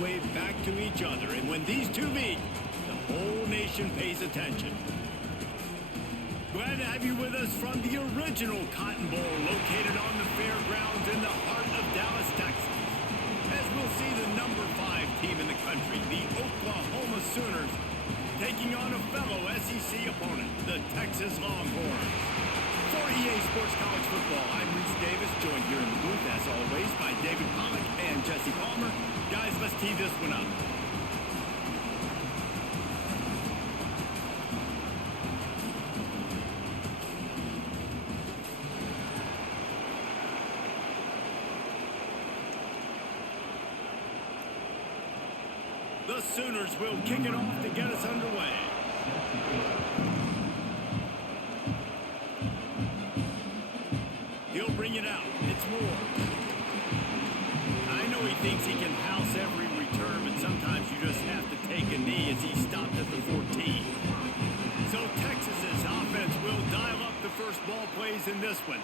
wave back to each other. And when these two meet, the whole nation pays attention. Glad to have you with us from the original Cotton Bowl located on the fairgrounds in the heart of Dallas, Texas. As we'll see the number 5 team in the country, the Oklahoma Sooners, taking on a fellow SEC opponent, the Texas Longhorns. For EA Sports College Football, I'm Reese Davis, joined here in the booth, as always, by David Pollack and Jesse Palmer. Guys, let's tee this one up. The Sooners will kick it off to get us underway. He'll bring it out. It's Moore. I know he thinks he can house every return, but sometimes you just have to take a knee as he stopped at the 14. So Texas's offense will dial up the first ball plays in this one.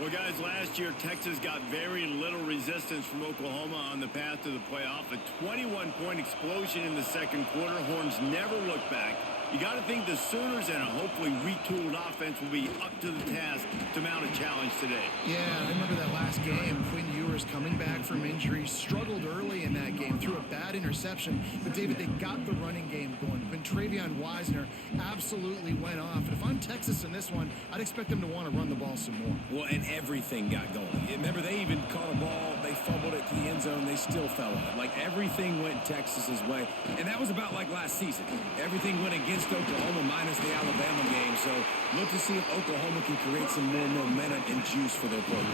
Well, guys, last year, Texas got very little resistance from Oklahoma on the path to the playoff. A 21-point explosion in the second quarter. Horns never looked back. You got to think the Sooners and a hopefully retooled offense will be up to the task to mount a challenge today. Yeah, I remember that last game. Quinn Ewers coming back from injury, struggled early in that game, threw a bad interception. But, David, they got the running game going. When Travion Wisner absolutely went off. And if I'm Texas in this one, I'd expect them to want to run the ball some more. Well, and everything got going. Remember, they even caught a ball. They fumbled it to the end zone. They still fell on it. Like, everything went Texas's way. And that was about like last season. Everything went against Oklahoma minus the Alabama game. So look to see if Oklahoma can create some more momentum and juice for their program.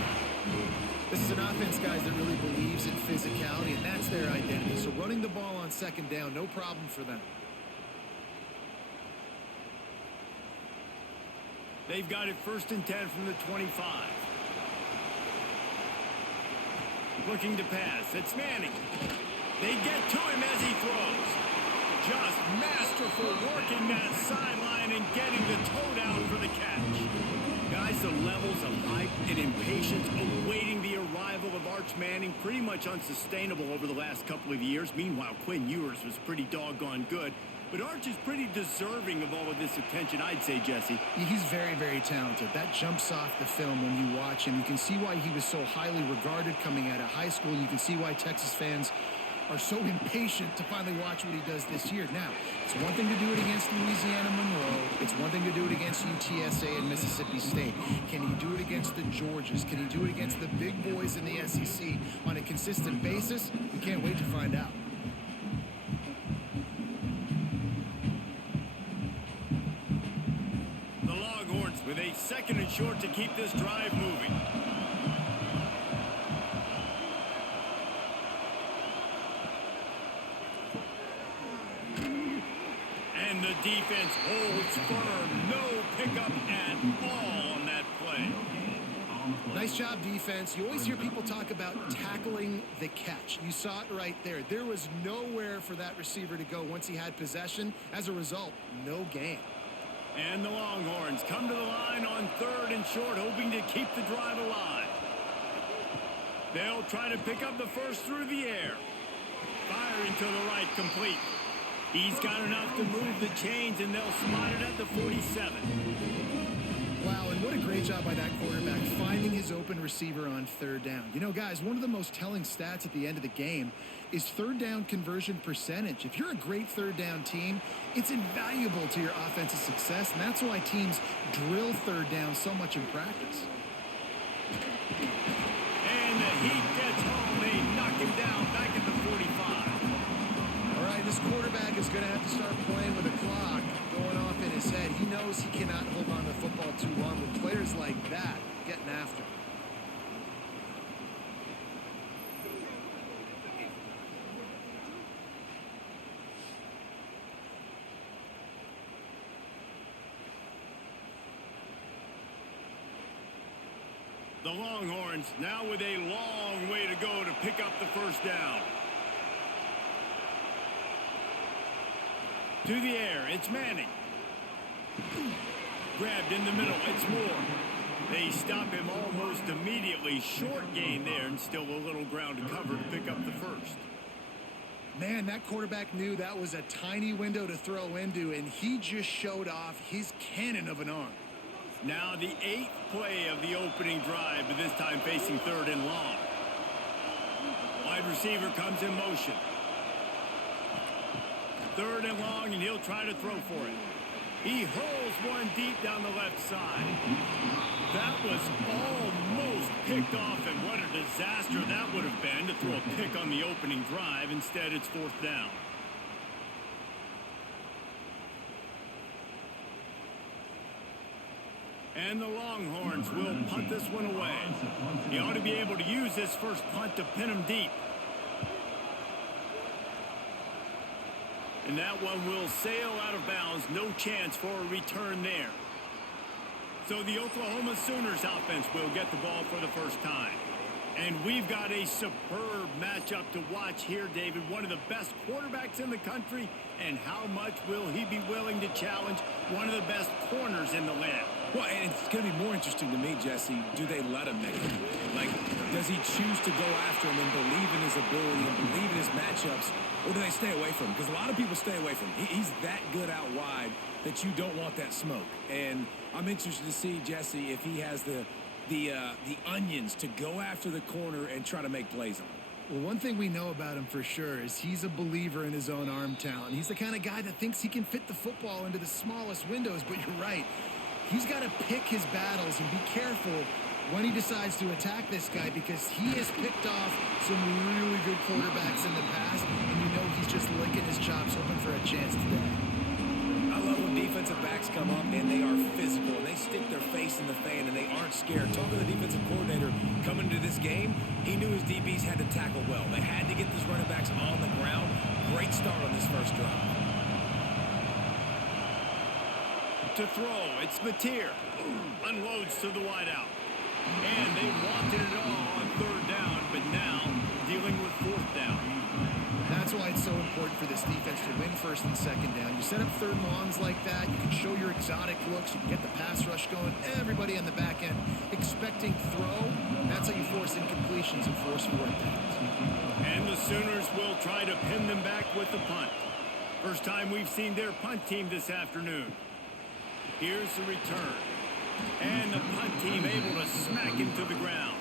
This is an offense, guys, that really believes in physicality, and that's their identity. So running the ball on second down, no problem for them. They've got it 1st and 10 from the 25. Looking to pass. It's Manning. They get to him as he throws. Just masterful working that sideline and getting the toe down for the catch. Guys, the levels of hype and impatience awaiting the arrival of Arch Manning pretty much unsustainable over the last couple of years. Meanwhile, Quinn Ewers was pretty doggone good. But Arch is pretty deserving of all of this attention, I'd say, Jesse. He's very, very talented. That jumps off the film when you watch him. You can see why he was so highly regarded coming out of high school. You can see why Texas fans are so impatient to finally watch what he does this year. Now, it's one thing to do it against Louisiana Monroe. It's one thing to do it against UTSA and Mississippi State. Can he do it against the Georgias? Can he do it against the big boys in the SEC on a consistent basis? We can't wait to find out. The Longhorns with a 2nd and short to keep this drive moving. And the defense holds firm. No pickup at all on that play. Nice job, defense. You always hear people talk about tackling the catch. You saw it right there. There was nowhere for that receiver to go once he had possession. As a result, no gain. And the Longhorns come to the line on 3rd and short, hoping to keep the drive alive. They'll try to pick up the first through the air. Firing to the right, complete. He's got enough to move the chains, and they'll spot it at the 47. Wow, and what a great job by that quarterback, finding his open receiver on 3rd down. You know, guys, one of the most telling stats at the end of the game is 3rd down conversion percentage. If you're a great 3rd down team, it's invaluable to your offensive success, and that's why teams drill 3rd down so much in practice. And the Heat gets home. They knock him down back at the 45. All right, this quarterback is going to have to start playing with a clock going off in his head. He knows he cannot hold on to the football too long with players like that getting after him. The Longhorns now with a long way to go to pick up the 1st down. To the air, it's Manning. Grabbed in the middle, it's Moore. They stop him almost immediately. Short gain there, and still a little ground to cover to pick up the 1st. Man, that quarterback knew that was a tiny window to throw into, and he just showed off his cannon of an arm. Now the 8th play of the opening drive, but this time facing 3rd and long. Wide receiver comes in motion. 3rd and long, and he'll try to throw for it. He hurls one deep down the left side. That was almost picked off, and what a disaster that would have been to throw a pick on the opening drive. Instead, it's 4th down. And the Longhorns will punt this one away. He ought to be able to use this first punt to pin him deep. And that one will sail out of bounds. No chance for a return there. So the Oklahoma Sooners offense will get the ball for the first time. And we've got a superb matchup to watch here, David. One of the best quarterbacks in the country. And how much will he be willing to challenge one of the best corners in the land? Well, and it's going to be more interesting to me, Jesse, do they let him make it? Like, does he choose to go after him and believe in his ability and believe in his matchups, or do they stay away from him? Because a lot of people stay away from him. He's that good out wide that you don't want that smoke. And I'm interested to see, Jesse, if he has the onions to go after the corner and try to make plays on him. Well, one thing we know about him for sure is he's a believer in his own arm talent. He's the kind of guy that thinks he can fit the football into the smallest windows, but you're right. He's got to pick his battles and be careful when he decides to attack this guy, because he has picked off some really good quarterbacks in the past, and you know he's just licking his chops hoping for a chance today. I love when defensive backs come up and they are physical and they stick their face in the fan and they aren't scared. Talking to the defensive coordinator coming into this game, he knew his DBs had to tackle well. They had to get these running backs on the ground. Great start on this first drive. To throw, it's Mateer. Unloads to the wideout. And they wanted it all on 3rd down, but now dealing with 4th down. That's why it's so important for this defense to win 1st and 2nd down. You set up 3rd and longs like that, you can show your exotic looks, you can get the pass rush going, everybody on the back end expecting throw. That's how you force incompletions and force 4th downs. And the Sooners will try to pin them back with the punt. First time we've seen their punt team this afternoon. Here's the return. And the punt team able to smack him to the ground.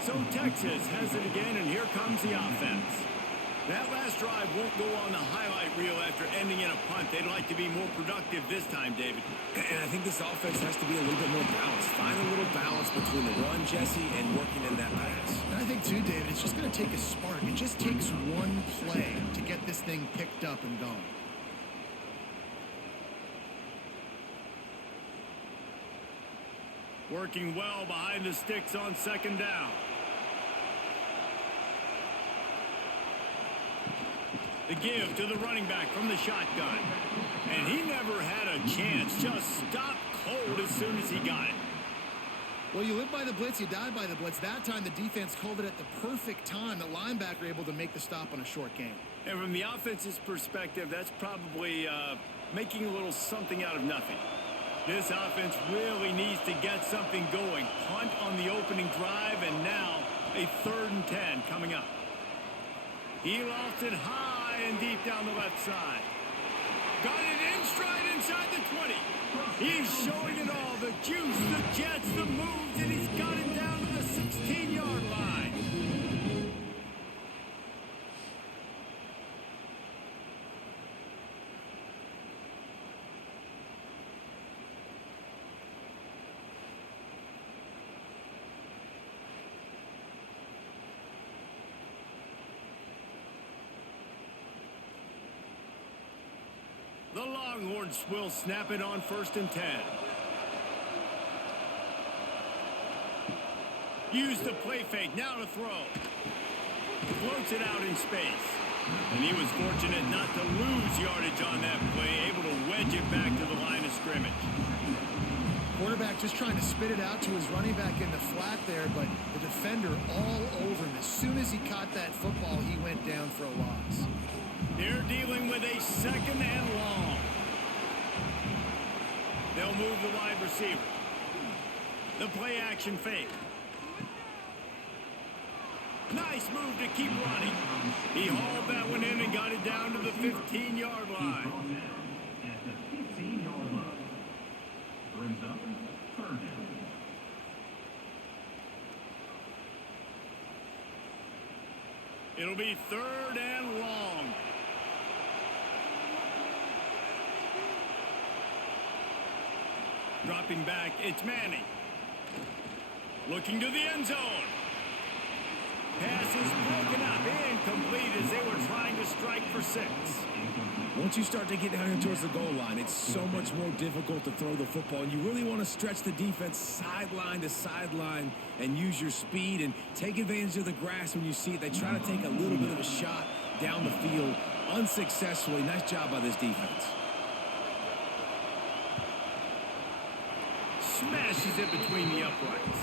So Texas has it again, and here comes the offense. That last drive won't go on the highlight reel after ending in a punt. They'd like to be more productive this time, David. And I think this offense has to be a little bit more balanced. Find a little balance between the run, Jesse, and working in that pass. And I think, too, David, it's just going to take a spark. It just takes one play to get this thing picked up and going. Working well behind the sticks on 2nd down. The give to the running back from the shotgun. And he never had a chance. Just stopped cold as soon as he got it. Well, you live by the blitz, you die by the blitz. That time the defense called it at the perfect time. The linebacker able to make the stop on a short game. And from the offense's perspective, that's probably making a little something out of nothing. This offense really needs to get something going. Punt on the opening drive, and now a 3rd and 10 coming up. He lofts it high and deep down the left side. Got it in stride inside the 20. He's showing it all. The juice, the jets, the moves, and he's got it down to the 16-yard line. The Longhorns will snap it on 1st and 10. Use the play fake, now to throw. Floats it out in space. And he was fortunate not to lose yardage on that play, able to wedge it back to the line of scrimmage. Quarterback just trying to spit it out to his running back in the flat there, but the defender all over him. As soon as he caught that football, he went down for a loss. They're dealing with a 2nd and long. They'll move the wide receiver. The play action fake. Nice move to keep running. He hauled that one in and got it down to the 15-yard line. At the 15-yard line. Brings up third down. It'll be third and long. Dropping back, it's Manning. Looking to the end zone. Pass is broken up, incomplete as they were trying to strike for 6. Once you start to get down here towards the goal line, it's so much more difficult to throw the football. And you really want to stretch the defense sideline to sideline and use your speed and take advantage of the grass when you see it. They try to take a little bit of a shot down the field unsuccessfully. Nice job by this defense. Smashes it between the uprights.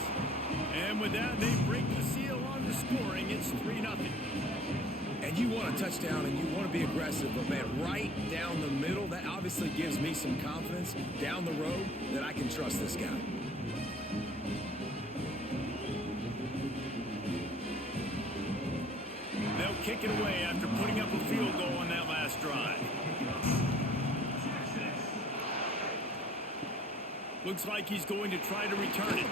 And with that, they break the seal on the scoring. It's 3-0. And you want a touchdown and you want to be aggressive, but man, right down the middle, that obviously gives me some confidence down the road that I can trust this guy. They'll kick it away after putting up a field goal on that last drive. Looks like he's going to try to return it.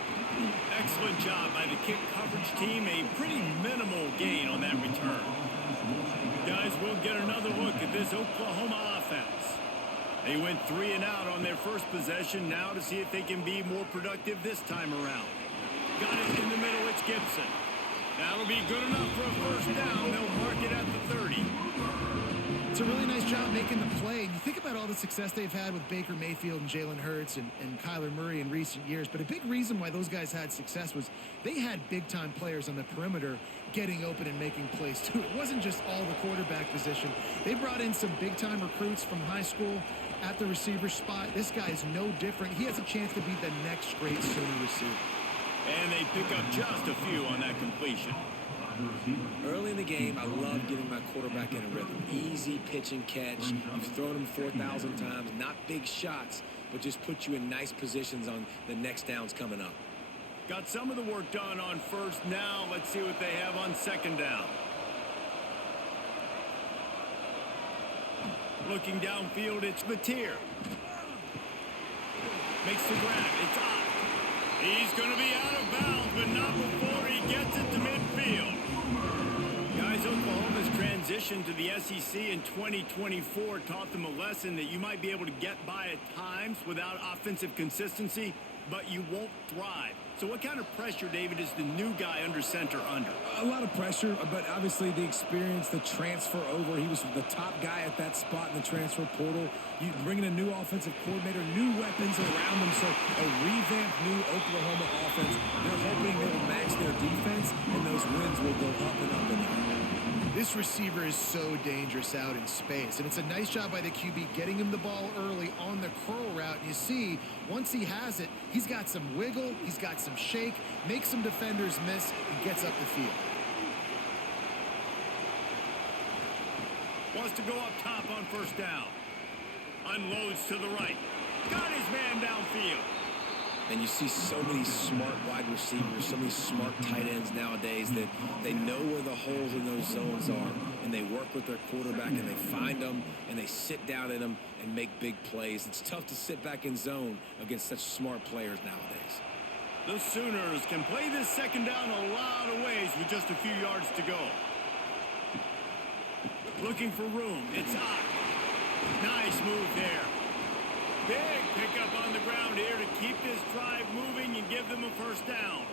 Excellent job by the kick coverage team. A pretty minimal gain on that return. Guys, we'll get another look at this Oklahoma offense. They went 3 and out on their first possession. Now to see if they can be more productive this time around. Got it in the middle. It's Gibson. That'll be good enough for a first down. They'll mark it at the 30. It's a really nice job making the play. And you think about all the success they've had with Baker Mayfield and Jalen Hurts and Kyler Murray in recent years. But a big reason why those guys had success was they had big-time players on the perimeter getting open and making plays, too. It wasn't just all the quarterback position. They brought in some big-time recruits from high school at the receiver spot. This guy is no different. He has a chance to be the next great Sooner receiver. And they pick up just a few on that completion. Early in the game, I love getting my quarterback in a rhythm. Easy pitch and catch. You've thrown him 4,000 times. Not big shots, but just put you in nice positions on the next downs coming up. Got some of the work done on first. Now let's see what they have on second down. Looking downfield, it's Mateer. Makes the grab. It's up. He's going to be out of bounds, but not before he gets it to midfield. Guys, Oklahoma's transition to the SEC in 2024 taught them a lesson that you might be able to get by at times without offensive consistency, but you won't thrive. So what kind of pressure, David, is the new guy under center under? A lot of pressure, but obviously the experience, the transfer over. He was the top guy at that spot in the transfer portal. You bring in a new offensive coordinator, new weapons around him. So a revamped new Oklahoma offense. They're hoping they will match their defense, and those wins will go up and up and up. This receiver is so dangerous out in space, and it's a nice job by the QB getting him the ball early on the curl route. And you see, once he has it, he's got some wiggle, he's got some shake, makes some defenders miss, and gets up the field. Wants to go up top on first down. Unloads to the right. Got his man downfield. And you see so many smart wide receivers, so many smart tight ends nowadays that they know where the holes in those zones are, and they work with their quarterback, and they find them, and they sit down in them and make big plays. It's tough to sit back in zone against such smart players nowadays. The Sooners can play this second down a lot of ways with just a few yards to go. Looking for room. It's up. Nice move there. Big pickup on the ground here to keep this drive moving and give them a first down.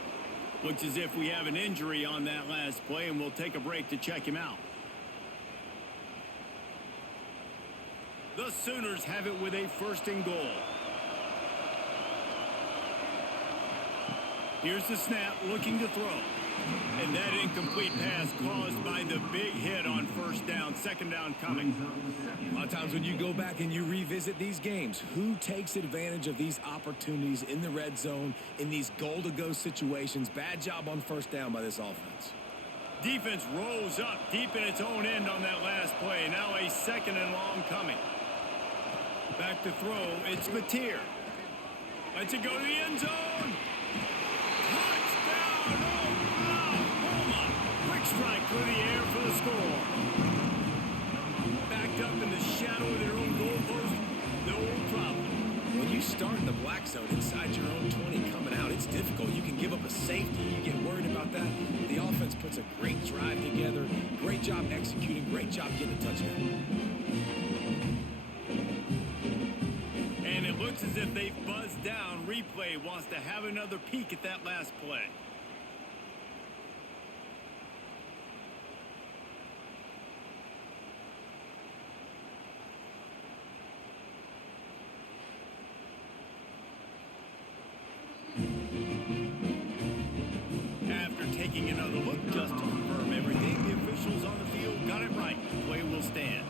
Looks as if we have an injury on that last play, and we'll take a break to check him out. The Sooners have it with a first and goal. Here's the snap, looking to throw. And that incomplete pass caused by the big hit on first down. Second down coming. A lot of times when you go back and you revisit these games, who takes advantage of these opportunities in the red zone, in these goal-to-go situations? Bad job on first down by this offense. Defense rose up deep in its own end on that last play. Now a second and long coming. Back to throw. It's Mateer. Lets it go to the end zone. Touchdown, Oklahoma. Quick zone, inside your own 20 coming out. It's difficult. You can give up a safety. You get worried about that. The offense puts a great drive together. Great job executing. Great job getting a touchdown. And it looks as if they've buzzed down. Replay wants to have another peek at that last play. After taking another look just to confirm everything, the officials on the field got it right. The play will stand.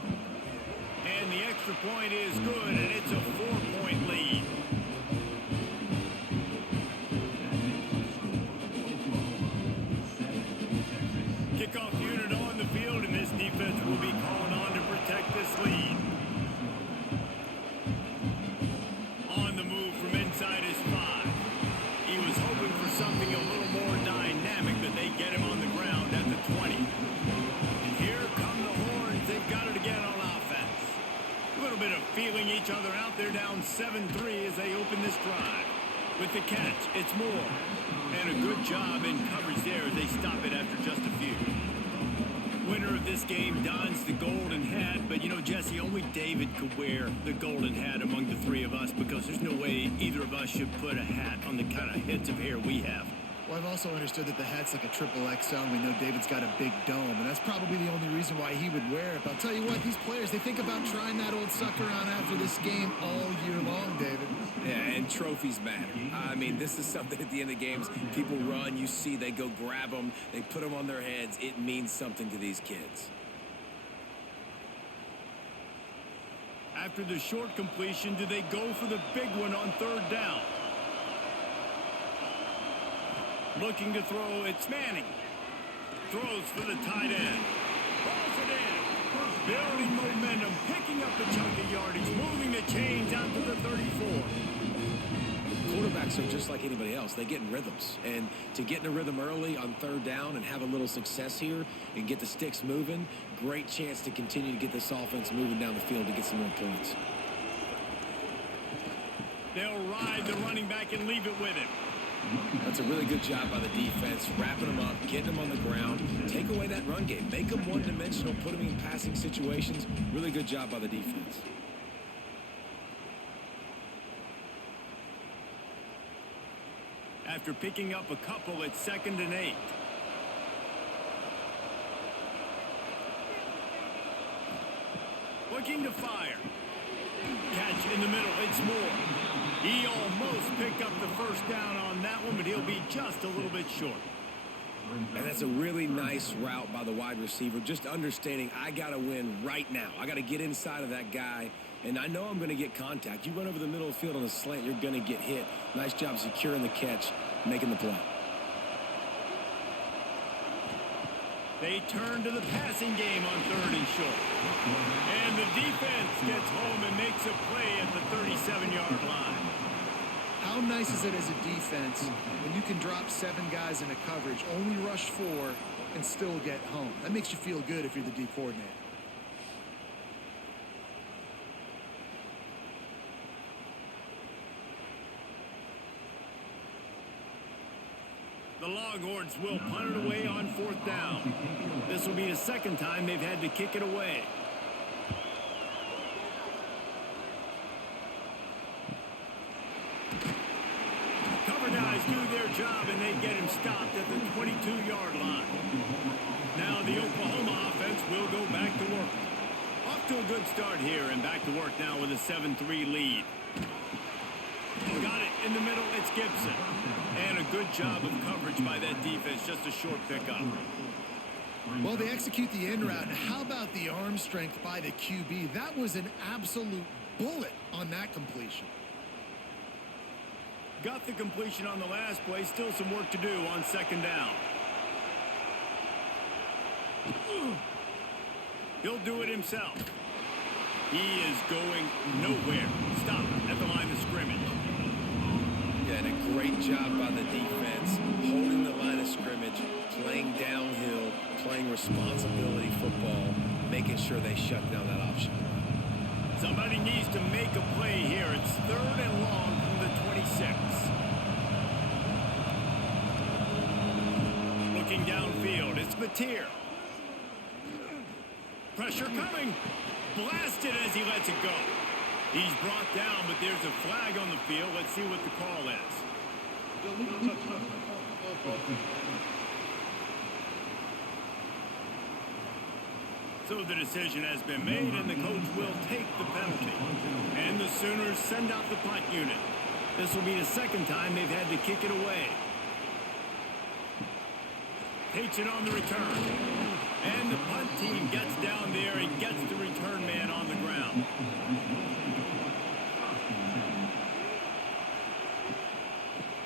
And the extra point is good, and it's a 4-point lead. Kickoff unit on the field, and this defense will be called on to protect this lead. On the move from inside his 5. He was hoping for something a little more dynamic, but they get him on the ground at the 20. And here come the Horns. They've got it again on offense. A little bit of feeling each other out there, down 7-3 as they open this drive. With the catch, it's Moore. And a good job in coverage there as they stop it after just a few. Winner of this game dons the golden hat, but you know, Jesse, only David could wear the golden hat among the three of us because there's no way either of us should put a hat on the kind of heads of hair we have. Well, I've also understood that the hat's like a triple XL, and we know David's got a big dome, and that's probably the only reason why he would wear it. But I'll tell you what, these players, they think about trying that old sucker on after this game all year long, David. Yeah, and trophies matter. I mean, this is something at the end of games. People run, you see, they go grab them, they put them on their heads. It means something to these kids. After the short completion, do they go for the big one on 3rd down? Looking to throw, it's Manning. Throws for the tight end. Balls it in. Building momentum, picking up a chunk of yardage, moving the chains out to the 34. Quarterbacks are just like anybody else. They get in rhythms. And to get in a rhythm early on 3rd down and have a little success here and get the sticks moving, great chance to continue to get this offense moving down the field to get some more points. They'll ride the running back and leave it with him. That's a really good job by the defense, wrapping them up, getting them on the ground. Take away that run game. Make them one-dimensional, put them in passing situations. Really good job by the defense. After picking up a couple, it's 2nd and 8. Looking to fire. Catch in the middle, it's Moore. He almost picked up the 1st down on that one, but he'll be just a little bit short. And that's a really nice route by the wide receiver, just understanding I got to win right now. I got to get inside of that guy, and I know I'm going to get contact. You run over the middle of the field on a slant, you're going to get hit. Nice job securing the catch, making the play. They turn to the passing game on 3rd and short. And the defense gets home and makes a play at the 37-yard line. How nice is it as a defense when you can drop 7 guys into coverage, only rush 4, and still get home? That makes you feel good if you're the D coordinator. The Longhorns will punt it away on 4th down. This will be the 2nd time they've had to kick it away. Cover guys do their job, and they get him stopped at the 22-yard line. Now the Oklahoma offense will go back to work. Off to a good start here, and back to work now with a 7-3 lead. Got it in the middle, it's Gibson. And a good job of coverage by that defense, just a short pickup. Well, they execute the in route. How about the arm strength by the QB? That was an absolute bullet on that completion. Got the completion on the last play, still some work to do on 2nd down. He'll do it himself. He is going nowhere. Stop at the line of scrimmage. Yeah, and a great job by the defense, holding the line of scrimmage, playing downhill, playing responsibility football, making sure they shut down that option. Somebody needs to make a play here. It's 3rd and long from the 27. 6. Looking downfield, it's Mateer. Pressure coming. Blasted as he lets it go. He's brought down, but there's a flag on the field. Let's see what the call is. So the decision has been made, and the coach will take the penalty. And the Sooners send out the punt unit. This will be the second time they've had to kick it away. Takes it on the return. And the punt team gets down there and gets the return man on the ground.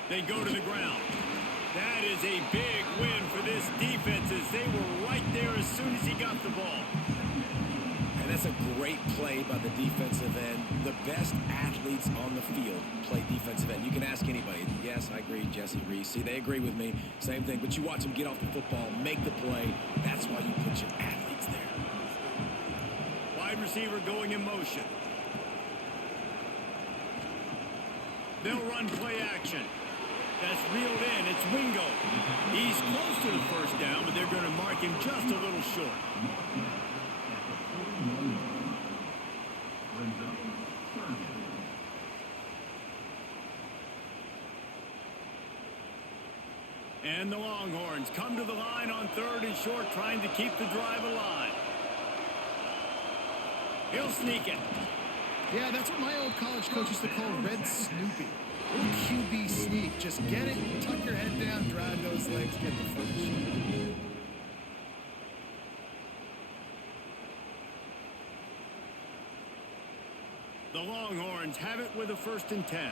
They go to the ground. That is a big win for this defense as they were right there as soon as he got the ball. And that's a great play by the defensive end. The best athletes on the field play defensive end. You can ask anybody. Yes, I agree, Jesse Reese. See, they agree with me. Same thing. But you watch them get off the football, make the play. That's why you put your athletes there. Wide receiver going in motion. They'll run play action. That's reeled in. It's Wingo. He's close to the first down, but they're going to mark him just a little short. And the Longhorns come to the line on 3rd and short, trying to keep the drive alive. He'll sneak it. Yeah, that's what my old college coach used to call Red Snoopy. Little QB sneak. Just get it, tuck your head down, drive those legs, get the finish. The Longhorns have it with a 1st and 10.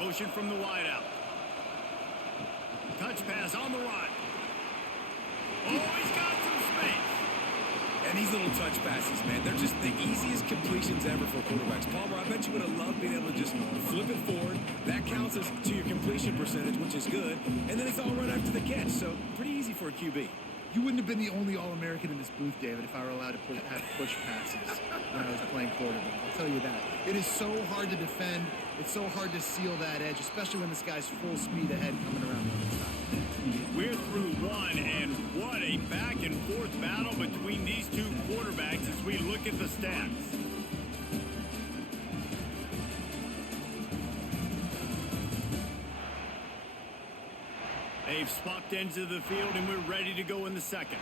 Motion from the wideout. Touch pass on the run. Oh, he's got some space. And these little touch passes, man, they're just the easiest completions ever for quarterbacks. Palmer, I bet you would have loved being able to just flip it forward. That counts as to your completion percentage, which is good. And then it's all run after the catch, so pretty easy for a QB. You wouldn't have been the only All-American in this booth, David, if I were allowed to have push passes when I was playing quarterback. I'll tell you that. It is so hard to defend. It's so hard to seal that edge, especially when this guy's full speed ahead coming around the other side. We're through one, and what a back-and-forth battle between these two quarterbacks as we look at the stats. They've swapped ends of the field, and we're ready to go in the second.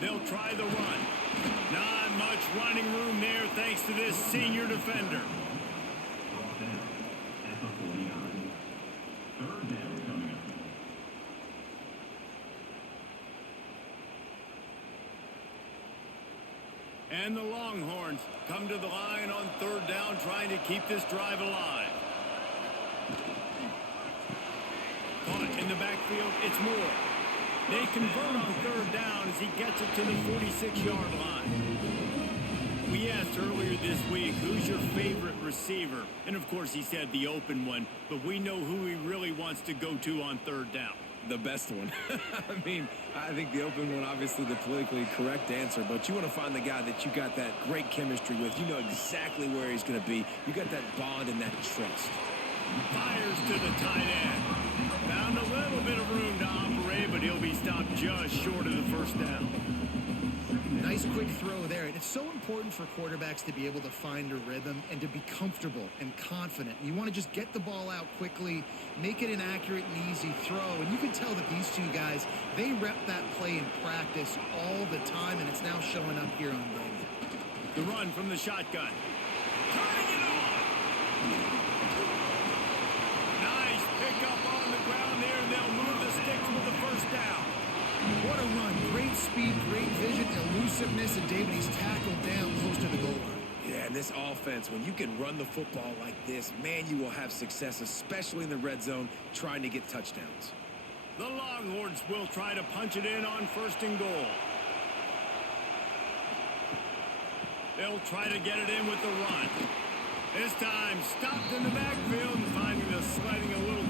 They'll try the run. Not much running room there thanks to this senior defender. Brought down at the 49. 3rd down coming up. And the Longhorns come to the line on 3rd down, trying to keep this drive alive. Caught in the backfield, it's Moore. They convert on 3rd down as he gets it to the 46-yard line. We asked earlier this week, who's your favorite receiver? And, of course, he said the open one, but we know who he really wants to go to on 3rd down. The best one. I mean, I think the open one, obviously the politically correct answer, but you want to find the guy that you got that great chemistry with. You know exactly where he's going to be. You got that bond and that trust. Fires to the tight end. Found a little bit of room to operate, but he'll be stopped just short of the 1st down. Nice quick throw there. And it's so important for quarterbacks to be able to find a rhythm and to be comfortable and confident. You want to just get the ball out quickly, make it an accurate and easy throw. And you can tell that these two guys, they rep that play in practice all the time, and it's now showing up here on game day. The run from the shotgun. Turning it on. Nice pickup on the ground there, and they'll move the sticks with the 1st down. What a run. Great speed, great vision, elusiveness, and David, he's tackled down close to the goal line. Yeah, and this offense, when you can run the football like this, man, you will have success, especially in the red zone, trying to get touchdowns. The Longhorns will try to punch it in on 1st and goal. They'll try to get it in with the run. This time, stopped in the backfield and finding the sliding a little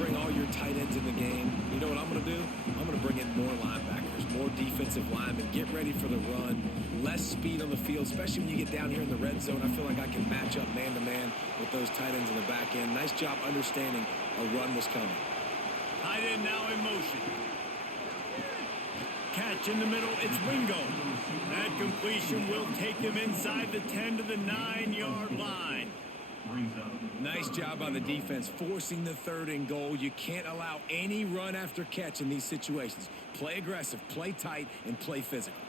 bring all your tight ends in the game, you know what I'm going to do? I'm going to bring in more linebackers, more defensive linemen, get ready for the run, less speed on the field, especially when you get down here in the red zone. I feel like I can match up man-to-man with those tight ends in the back end. Nice job understanding a run was coming. Tight end now in motion. Catch in the middle, it's Wingo. That completion will take him inside the 10 to the 9-yard line. Nice job by the defense, forcing the 3rd and goal. You can't allow any run after catch in these situations. Play aggressive, play tight, and play physical.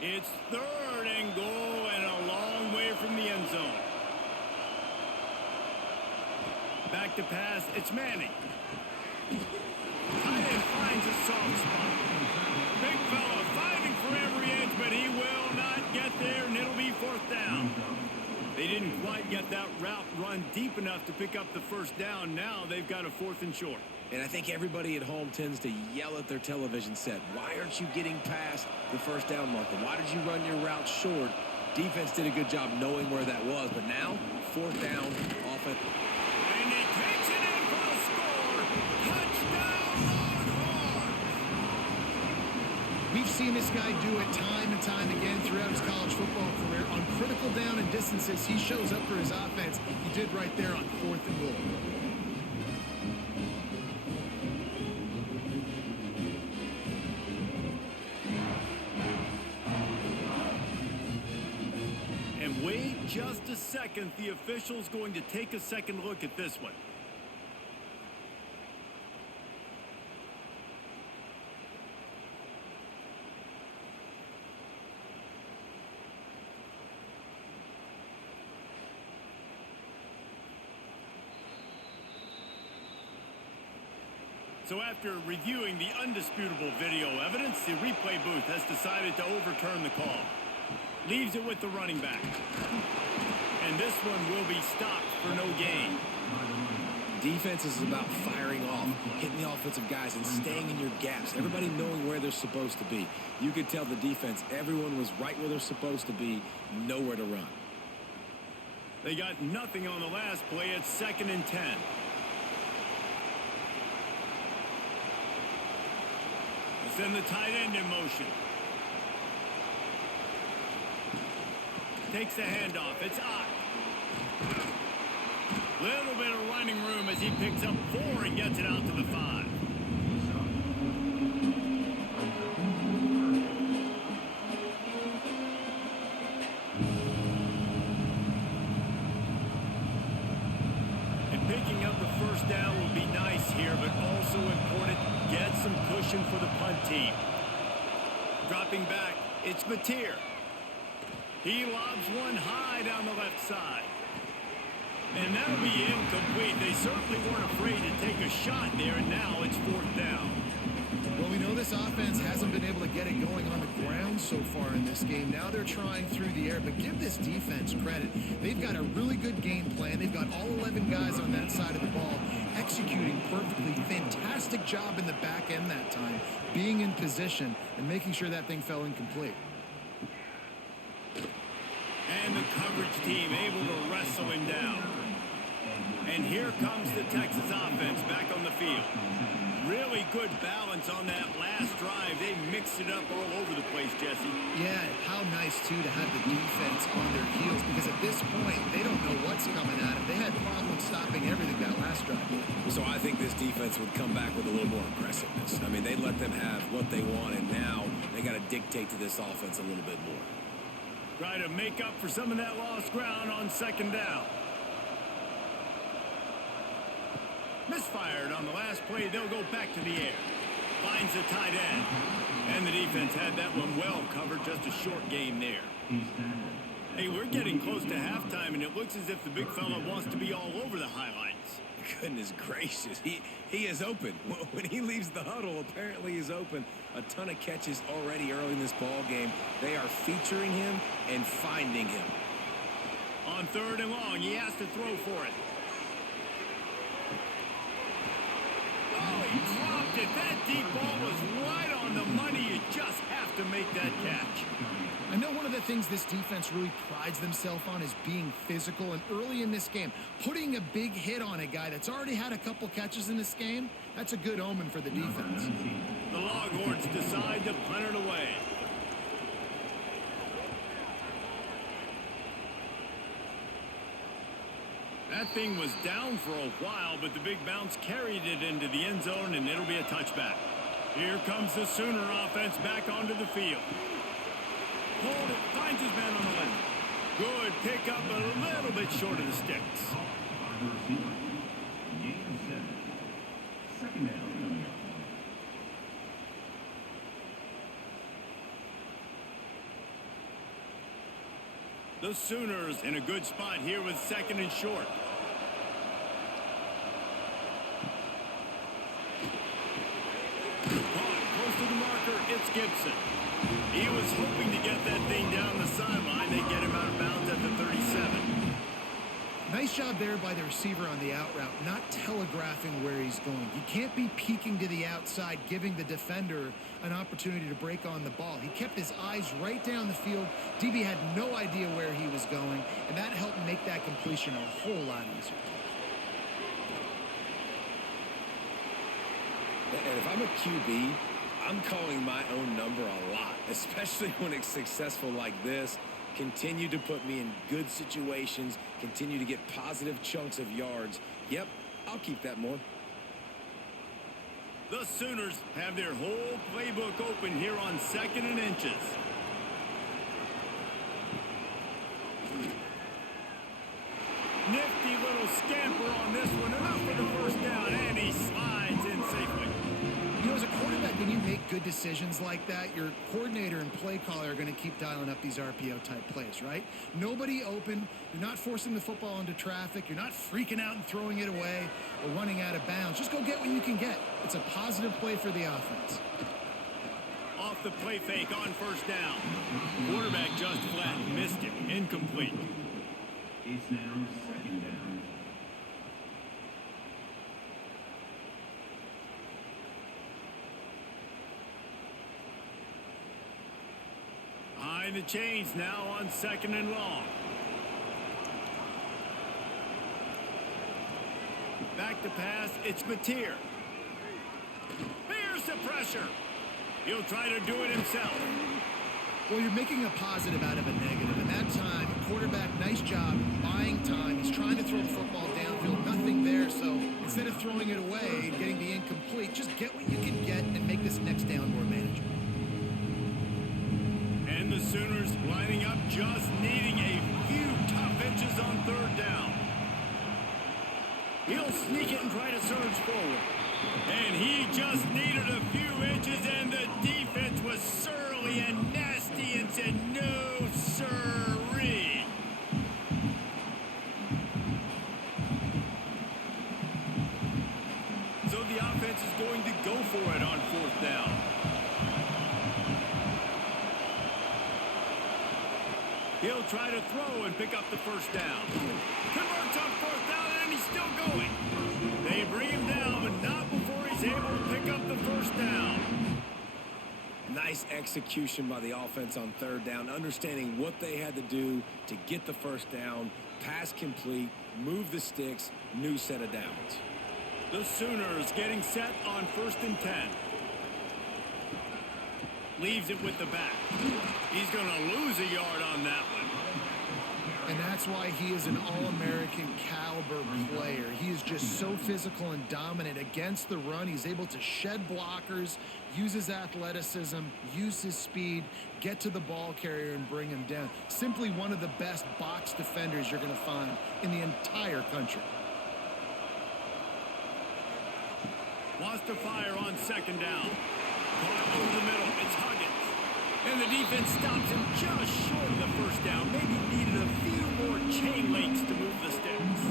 It's 3rd and goal and a long way from the end zone. Back to pass, it's Manning. Tight end finds a soft spot. Big fella fighting for every inch, but he will not get there, and it'll be 4th down. They didn't quite get that route run deep enough to pick up the 1st down. Now they've got a 4th and short. And I think everybody at home tends to yell at their television set. Why aren't you getting past the 1st down marker? Why did you run your route short? Defense did a good job knowing where that was, but now 4th down, offense. And he takes it in for the score. Touchdown, Longhorns! We've seen this guy do it time and time again throughout his college football career. On critical down and distances, he shows up for his offense. He did right there on 4th and goal. And wait just a second. The official's going to take a second look at this one. So after reviewing the undisputable video evidence, the replay booth has decided to overturn the call. Leaves it with the running back. And this one will be stopped for no gain. Defense is about firing off, hitting the offensive guys, and staying in your gaps. Everybody knowing where they're supposed to be. You could tell the defense, everyone was right where they're supposed to be, nowhere to run. They got nothing on the last play. It's 2nd and 10. Send the tight end in motion. Takes the handoff. It's Ott. Little bit of running room as he picks up 4 and gets it out to the 5. And picking up the 1st down will be nice here, but also important. Get some cushion for the punt team. Dropping back, it's Mateer. He lobs one high down the left side. And that'll be incomplete. They certainly weren't afraid to take a shot there, and now it's 4th down. Well, we know this offense hasn't been able to get it going on the ground so far in this game. Now they're trying through the air, but give this defense credit. They've got a really good game plan. They've got all 11 guys on that side of the ball executing perfectly. Fantastic job in the back end that time, being in position and making sure that thing fell incomplete. And the coverage team able to wrestle him down. And here comes the Texas offense back on the field. Really good balance on that last drive. They mixed it up all over the place, Jesse. Yeah, how nice, too, to have the defense on their heels, because at this point, they don't know what's coming at them. They had problems stopping everything that last drive. So I think this defense would come back with a little more aggressiveness. I mean, they let them have what they want, and now they got to dictate to this offense a little bit more. Try to make up for some of that lost ground on 2nd down. Misfired on the last play. They'll go back to the air. Finds the tight end. And the defense had that one well covered. Just a short game there. Hey, we're getting close to halftime, and it looks as if the big fella wants to be all over the highlights. Goodness gracious. He is open. When he leaves the huddle, apparently he's open. A ton of catches already early in this ball game. They are featuring him and finding him. On 3rd and long, he has to throw for it. Oh, he dropped it. That deep ball was right on the money. You just have to make that catch. I know one of the things this defense really prides themselves on is being physical, and early in this game, putting a big hit on a guy that's already had a couple catches in this game, that's a good omen for the defense. The Longhorns decide to punt it away. That thing was down for a while, but the big bounce carried it into the end zone, and it'll be a touchback. Here comes the Sooner offense back onto the field. Hold it, finds his man on the left. Good pickup, but a little bit short of the sticks. Second down. The Sooners in a good spot here with second and short. Caught close to the marker, it's Gibson. He was hoping to get that thing down the sideline. They get him out of bounds at the 37. Nice job there by the receiver on the out route, not telegraphing where he's going. He can't be peeking to the outside, giving the defender an opportunity to break on the ball. He kept his eyes right down the field. DB had no idea where he was going, and that helped make that completion a whole lot easier. And if I'm a QB, I'm calling my own number a lot, especially when it's successful like this. Continue to put me in good situations, continue to get positive chunks of yards. Yep, I'll keep that more. The Sooners have their whole playbook open here on second and inches. Nifty little scamper on this one, enough for the first down, and he slides in safely. You know, as a quarterback, when you make good decisions like that, your coordinator and play caller are going to keep dialing up these RPO-type plays, right? Nobody open. You're not forcing the football into traffic. You're not freaking out and throwing it away or running out of bounds. Just go get what you can get. It's a positive play for the offense. Off the play fake on first down. Quarterback just flat missed him. Incomplete. It's now second down. Behind the chains now on second and long. Back to pass, it's Mateer. Here's the pressure. He'll try to do it himself. Well, you're making a positive out of a negative. And that time, quarterback, nice job buying time. He's trying to throw the football downfield. Nothing there. So instead of throwing it away and getting the incomplete, just get what you can get and make this next down more manageable. And the Sooners lining up, just needing a few tough inches on third down. He'll sneak it and try to surge forward. And he just needed a few inches, and the defense was surly and nasty and said, no, sirree. So the offense is going to go for it on fourth down. He'll try to throw and pick up the first down. Converts on fourth down, and he's still going. They bring him down, but not before he's able to pick up the first down. Nice execution by the offense on third down, understanding what they had to do to get the first down, pass complete, move the sticks, new set of downs. The Sooners getting set on 1st and 10. Leaves it with the back. He's going to lose a yard on that one. And that's why he is an All-American caliber player. He is just so physical and dominant against the run. He's able to shed blockers, use his athleticism, use his speed, get to the ball carrier and bring him down. Simply one of the best box defenders you're going to find in the entire country. Wants to fire on second down. Caught over the middle. It's Huggins. And the defense stops him just short of the first down. Maybe needed a few more chain links to move the sticks.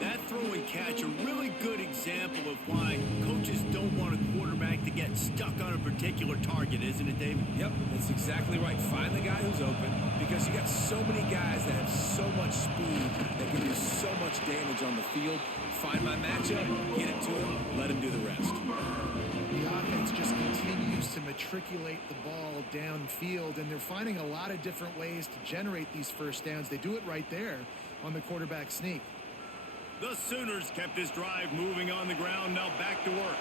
That throw and catch, a really good example of why coaches don't want a quarterback to get stuck on a particular target, isn't it, David? Yep, that's exactly right. Find the guy who's open, because you got so many guys that have so much speed that can do so much damage on the field. Find my matchup, get it to him, let him do the rest. The offense just continues to mature matriculate the ball downfield, and they're finding a lot of different ways to generate these first downs. They do it right there on the quarterback sneak. The Sooners kept this drive moving on the ground. Now back to work.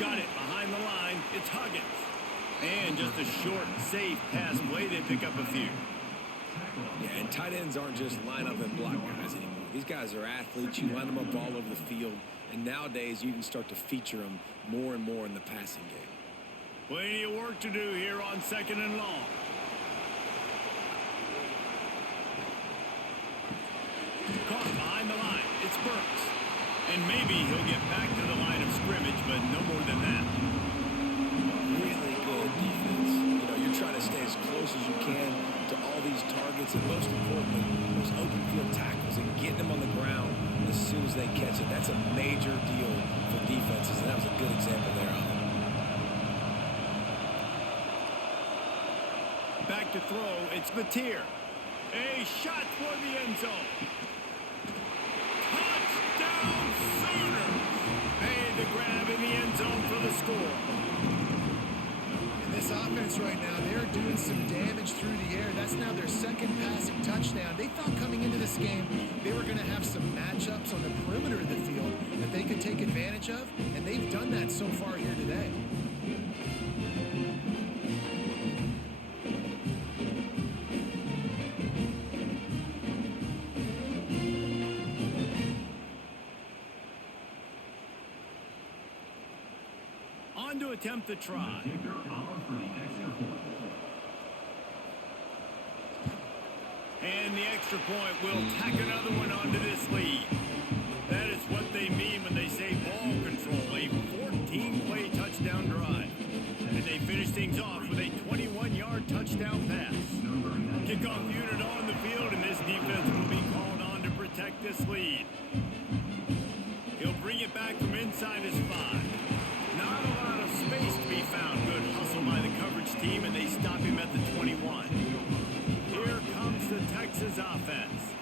Got it behind the line. It's Huggins. And just a short, safe pass play. They pick up a few. Yeah, and tight ends aren't just line up and block guys anymore. These guys are athletes. You line them up all over the field. And nowadays, you can start to feature them more and more in the passing game. Plenty of work to do here on 2nd and long. Caught behind the line. It's Burks. And maybe he'll get back to the line of scrimmage, but no more than that. Really good defense. You know, you're trying to stay as close as you can to all these targets, and most importantly, those open field tackles and getting them on the ground as soon as they catch it. That's a major deal for defenses, and that was a good example there of it. Back to throw. It's Latier. A shot for the end zone. Touchdown Sooners! Made the grab in the end zone for the score. And this offense right now, they're doing some damage through the air. That's now their second passing touchdown. They thought coming into this game they were going to have some matchups on the perimeter of the field that they could take advantage of, and they've done that so far here today. To attempt the try. And the extra point will tack another one onto this lead. That is what they mean when they say ball control. A 14-play touchdown drive. And they finish things off with a 21-yard touchdown pass. Kickoff unit on the field, and this defense will be called on to protect this lead. He'll bring it back from inside his 5. Not a lot of space to be found. Good hustle by the coverage team, and they stop him at the 21. Here comes the Texas offense.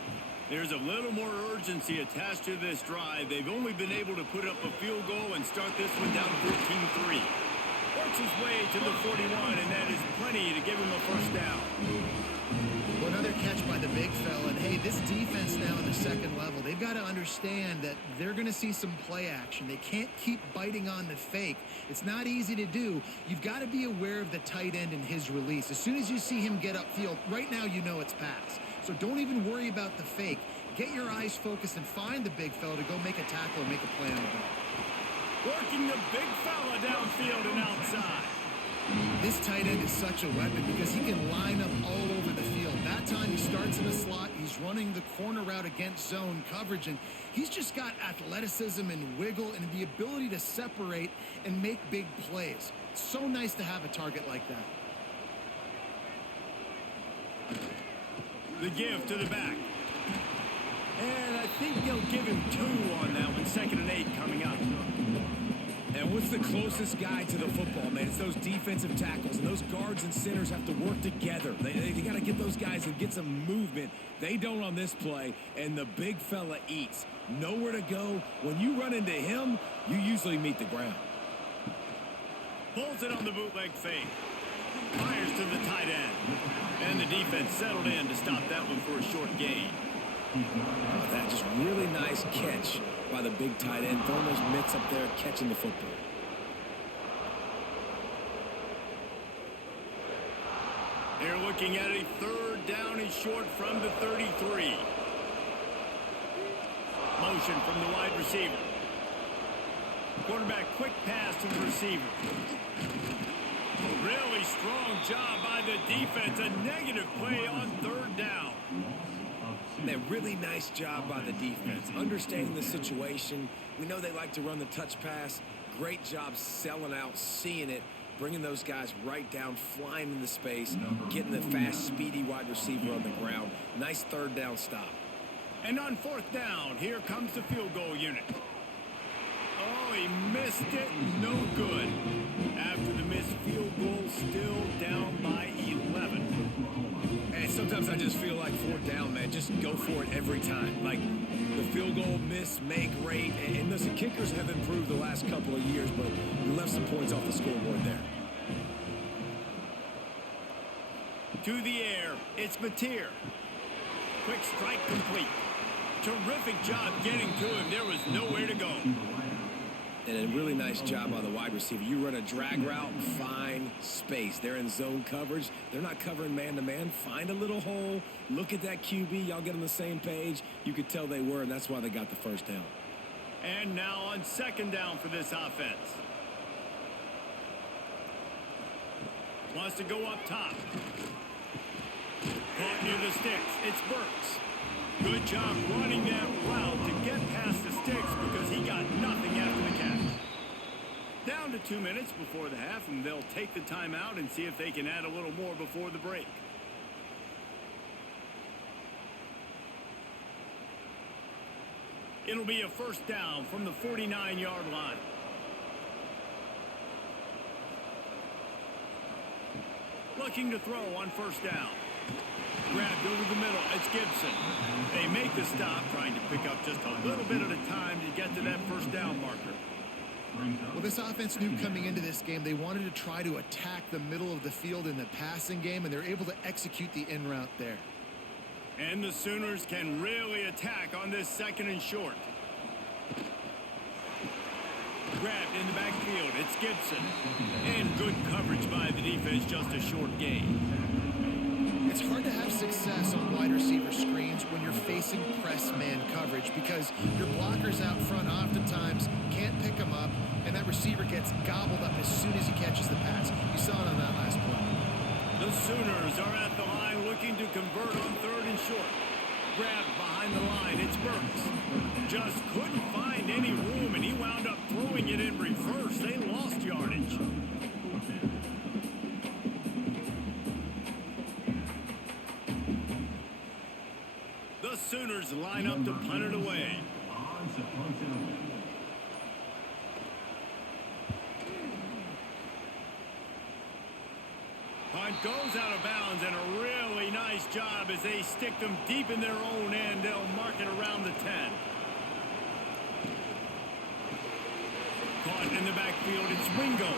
There's a little more urgency attached to this drive. They've only been able to put up a field goal and start this one down 14-3. Works his way to the 41, and that is plenty to give him a first down. Well, another catch by the big fella. And hey, this defense now in the second level, they've got to understand that they're going to see some play action. They can't keep biting on the fake. It's not easy to do. You've got to be aware of the tight end and his release. As soon as you see him get upfield, right now you know it's pass. So don't even worry about the fake. Get your eyes focused and find the big fella to go make a tackle and make a play on the ball. Working the big fella downfield and outside. This tight end is such a weapon because he can line up all over the field. That time he starts in the slot. He's running the corner route against zone coverage, and he's just got athleticism and wiggle and the ability to separate and make big plays. It's so nice to have a target like that. The give to the back. And I think they'll give him 2 on that one. 2nd and 8 coming up. And what's the closest guy to the football, man? It's those defensive tackles, and those guards and centers have to work together. They got to get those guys and get some movement. They don't on this play, and the big fella eats. Nowhere to go. When you run into him, you usually meet the ground. Pulls it on the bootleg fake. Fires to the tight end. And the defense settled in to stop that one for a short gain. Oh, that just really nice catch by the big tight end. Throwing those mitts up there, catching the football. They're looking at a 3rd down and short from the 33. Motion from the wide receiver. Quarterback quick pass to the receiver. Really strong job by the defense. A negative play on 3rd down. A really nice job by the defense, understanding the situation. We know they like to run the touch pass. Great job selling out, seeing it, bringing those guys right down, flying into space, getting the fast, speedy wide receiver on the ground. Nice 3rd down stop. And on 4th down, here comes the field goal unit. Oh, he missed it. No good. After the missed field goal, still down by 11. And sometimes I just feel like 4th down, man, just go for it every time. Like, the field field goal miss-make rate. And listen, kickers have improved the last couple of years, but we left some points off the scoreboard there. To the air, it's Mateer. Quick strike complete. Terrific job getting to him. There was nowhere to go. And a really nice job by the wide receiver. You run a drag route, find space. They're in zone coverage. They're not covering man-to-man. Find a little hole. Look at that QB. Y'all get on the same page. You could tell they were, and that's why they got the first down. And now on second down for this offense. Wants to go up top. Caught near the sticks. It's Burks. Good job running that route to get past the sticks because he got nothing after the catch. Down to 2 minutes before the half, and they'll take the timeout and see if they can add a little more before the break. It'll be a first down from the 49-yard line. Looking to throw on first down. Grabbed over the middle. It's Gibson. They make the stop, trying to pick up just a little bit at a time to get to that first down marker. Well, this offense knew coming into this game they wanted to try to attack the middle of the field in the passing game, and they're able to execute the in route there. And the Sooners can really attack on this second and short. Grabbed in the backfield. It's Gibson. And good coverage by the defense, just a short gain. It's hard to have success on wide receiver screens when you're facing press man coverage because your blockers out front oftentimes can't pick them up, and that receiver gets gobbled up as soon as he catches the pass. You saw it on that last play. The Sooners are at the line looking to convert on third and short. Grabbed behind the line. It's Burks. Just couldn't find any room, and he wound up throwing it in reverse. They lost yardage. The Sooners line up to punt it away. Punt goes out of bounds, and a really nice job as they stick them deep in their own end. They'll mark it around the 10. Caught in the backfield, it's Wingo.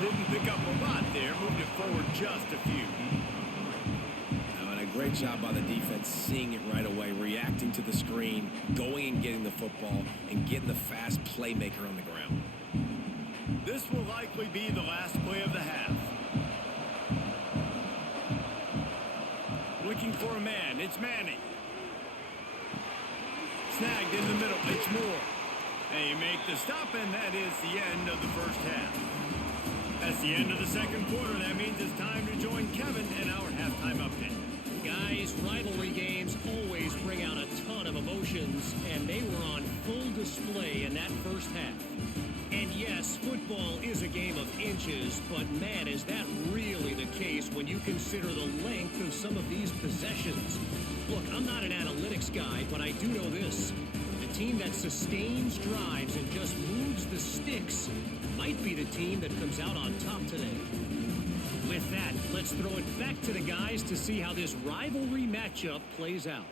Didn't pick up a lot there, moved it forward just a few. And a great job by the defense, seeing it right away, reacting to the screen, going and getting the football, and getting the fast playmaker on the ground. This will likely be the last play of the half. Looking for a man, it's Manning. Snagged in the middle, it's Moore. They make the stop, and that is the end of the first half. That's the end of the second quarter. That means it's time to join Kevin in our halftime update. Guys, rivalry games always bring out a ton of emotions, and they were on full display in that first half. And yes, football is a game of inches, but man, is that really the case when you consider the length of some of these possessions. Look, I'm not an analytics guy, but I do know this. The team that sustains drives and just moves the sticks might be the team that comes out on top today. With that, let's throw it back to the guys to see how this rivalry matchup plays out.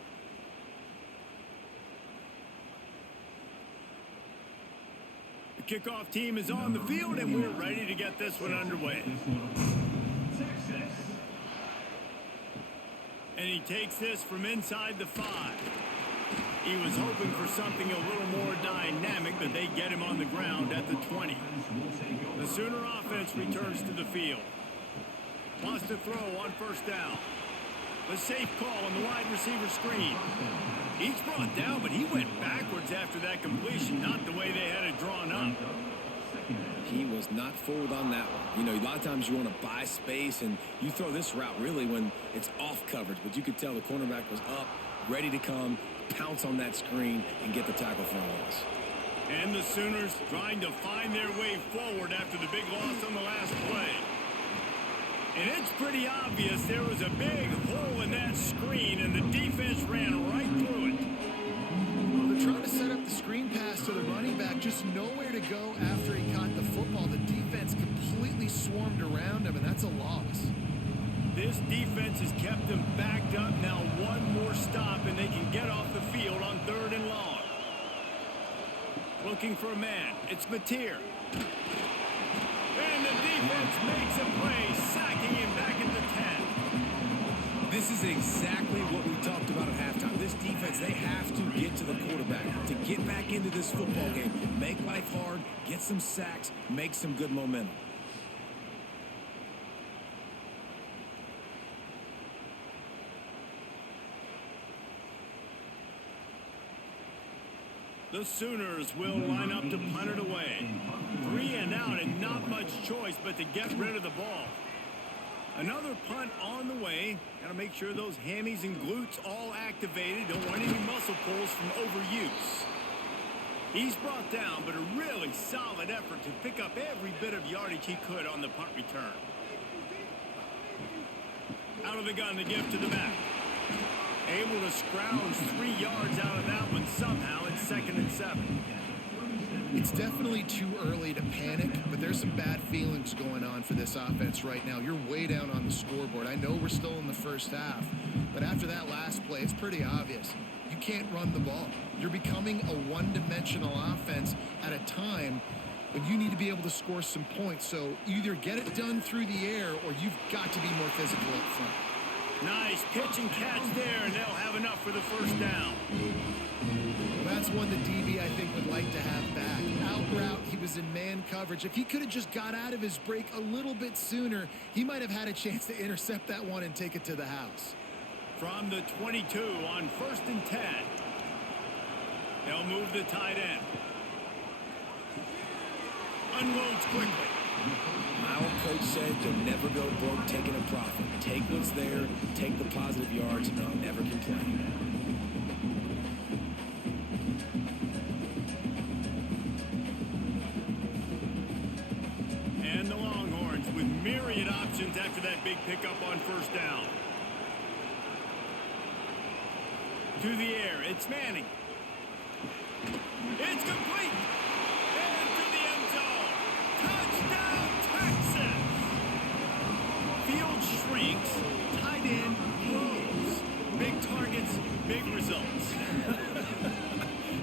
The kickoff team is on the field, and we're ready to get this one underway. And he takes this from inside the 5. He was hoping for something a little more dynamic, but they get him on the ground at the 20. The Sooner offense returns to the field. Wants to throw on first down. A safe call on the wide receiver screen. He's brought down, but he went backwards after that completion, not the way they had it drawn up. He was not fooled on that one. You know, a lot of times you want to buy space, and you throw this route really when it's off coverage, but you could tell the cornerback was up, ready to come, pounce on that screen, and get the tackle for a loss. And the Sooners trying to find their way forward after the big loss on the last play. And it's pretty obvious there was a big hole in that screen, and the defense ran right through it. Well, they're trying to set up the screen pass to the running back, just nowhere to go after he caught the football. The defense completely swarmed around him, and that's a loss. This defense has kept them backed up. Now one more stop, and they can get off the field on third and long. Looking for a man. It's Mateer. And the defense makes a play, sacking him back at the 10. This is exactly what we talked about at halftime. This defense, they have to get to the quarterback to get back into this football game. Make life hard, get some sacks, make some good momentum. The Sooners will line up to punt it away. 3 and out and not much choice but to get rid of the ball. Another punt on the way. Got to make sure those hammies and glutes all activated. Don't want any muscle pulls from overuse. He's brought down, but a really solid effort to pick up every bit of yardage he could on the punt return. Out of the gun, the give to the back. Able to scrounge 3 yards out of that one somehow. It's 2nd and 7. It's definitely too early to panic, but there's some bad feelings going on for this offense right now. You're way down on the scoreboard. I know we're still in the first half, but after that last play, it's pretty obvious. You can't run the ball. You're becoming a one-dimensional offense at a time when you need to be able to score some points. So either get it done through the air or you've got to be more physical up front. Nice pitch and catch there, and they'll have enough for the first down. Well, that's one the DB, I think, would like to have back. Out route, he was in man coverage. If he could have just got out of his break a little bit sooner, he might have had a chance to intercept that one and take it to the house. From the 22 on 1st and 10. They'll move the tight end. Unloads quickly. My old coach said you'll never go broke taking a profit. Take what's there, take the positive yards, and I'll never complain. And the Longhorns with myriad options after that big pickup on 1st down. To the air, it's Manning. It's complete. And to the end zone. Touchdown, Texas. Field shrinks. Tight end grows. Big targets, big results.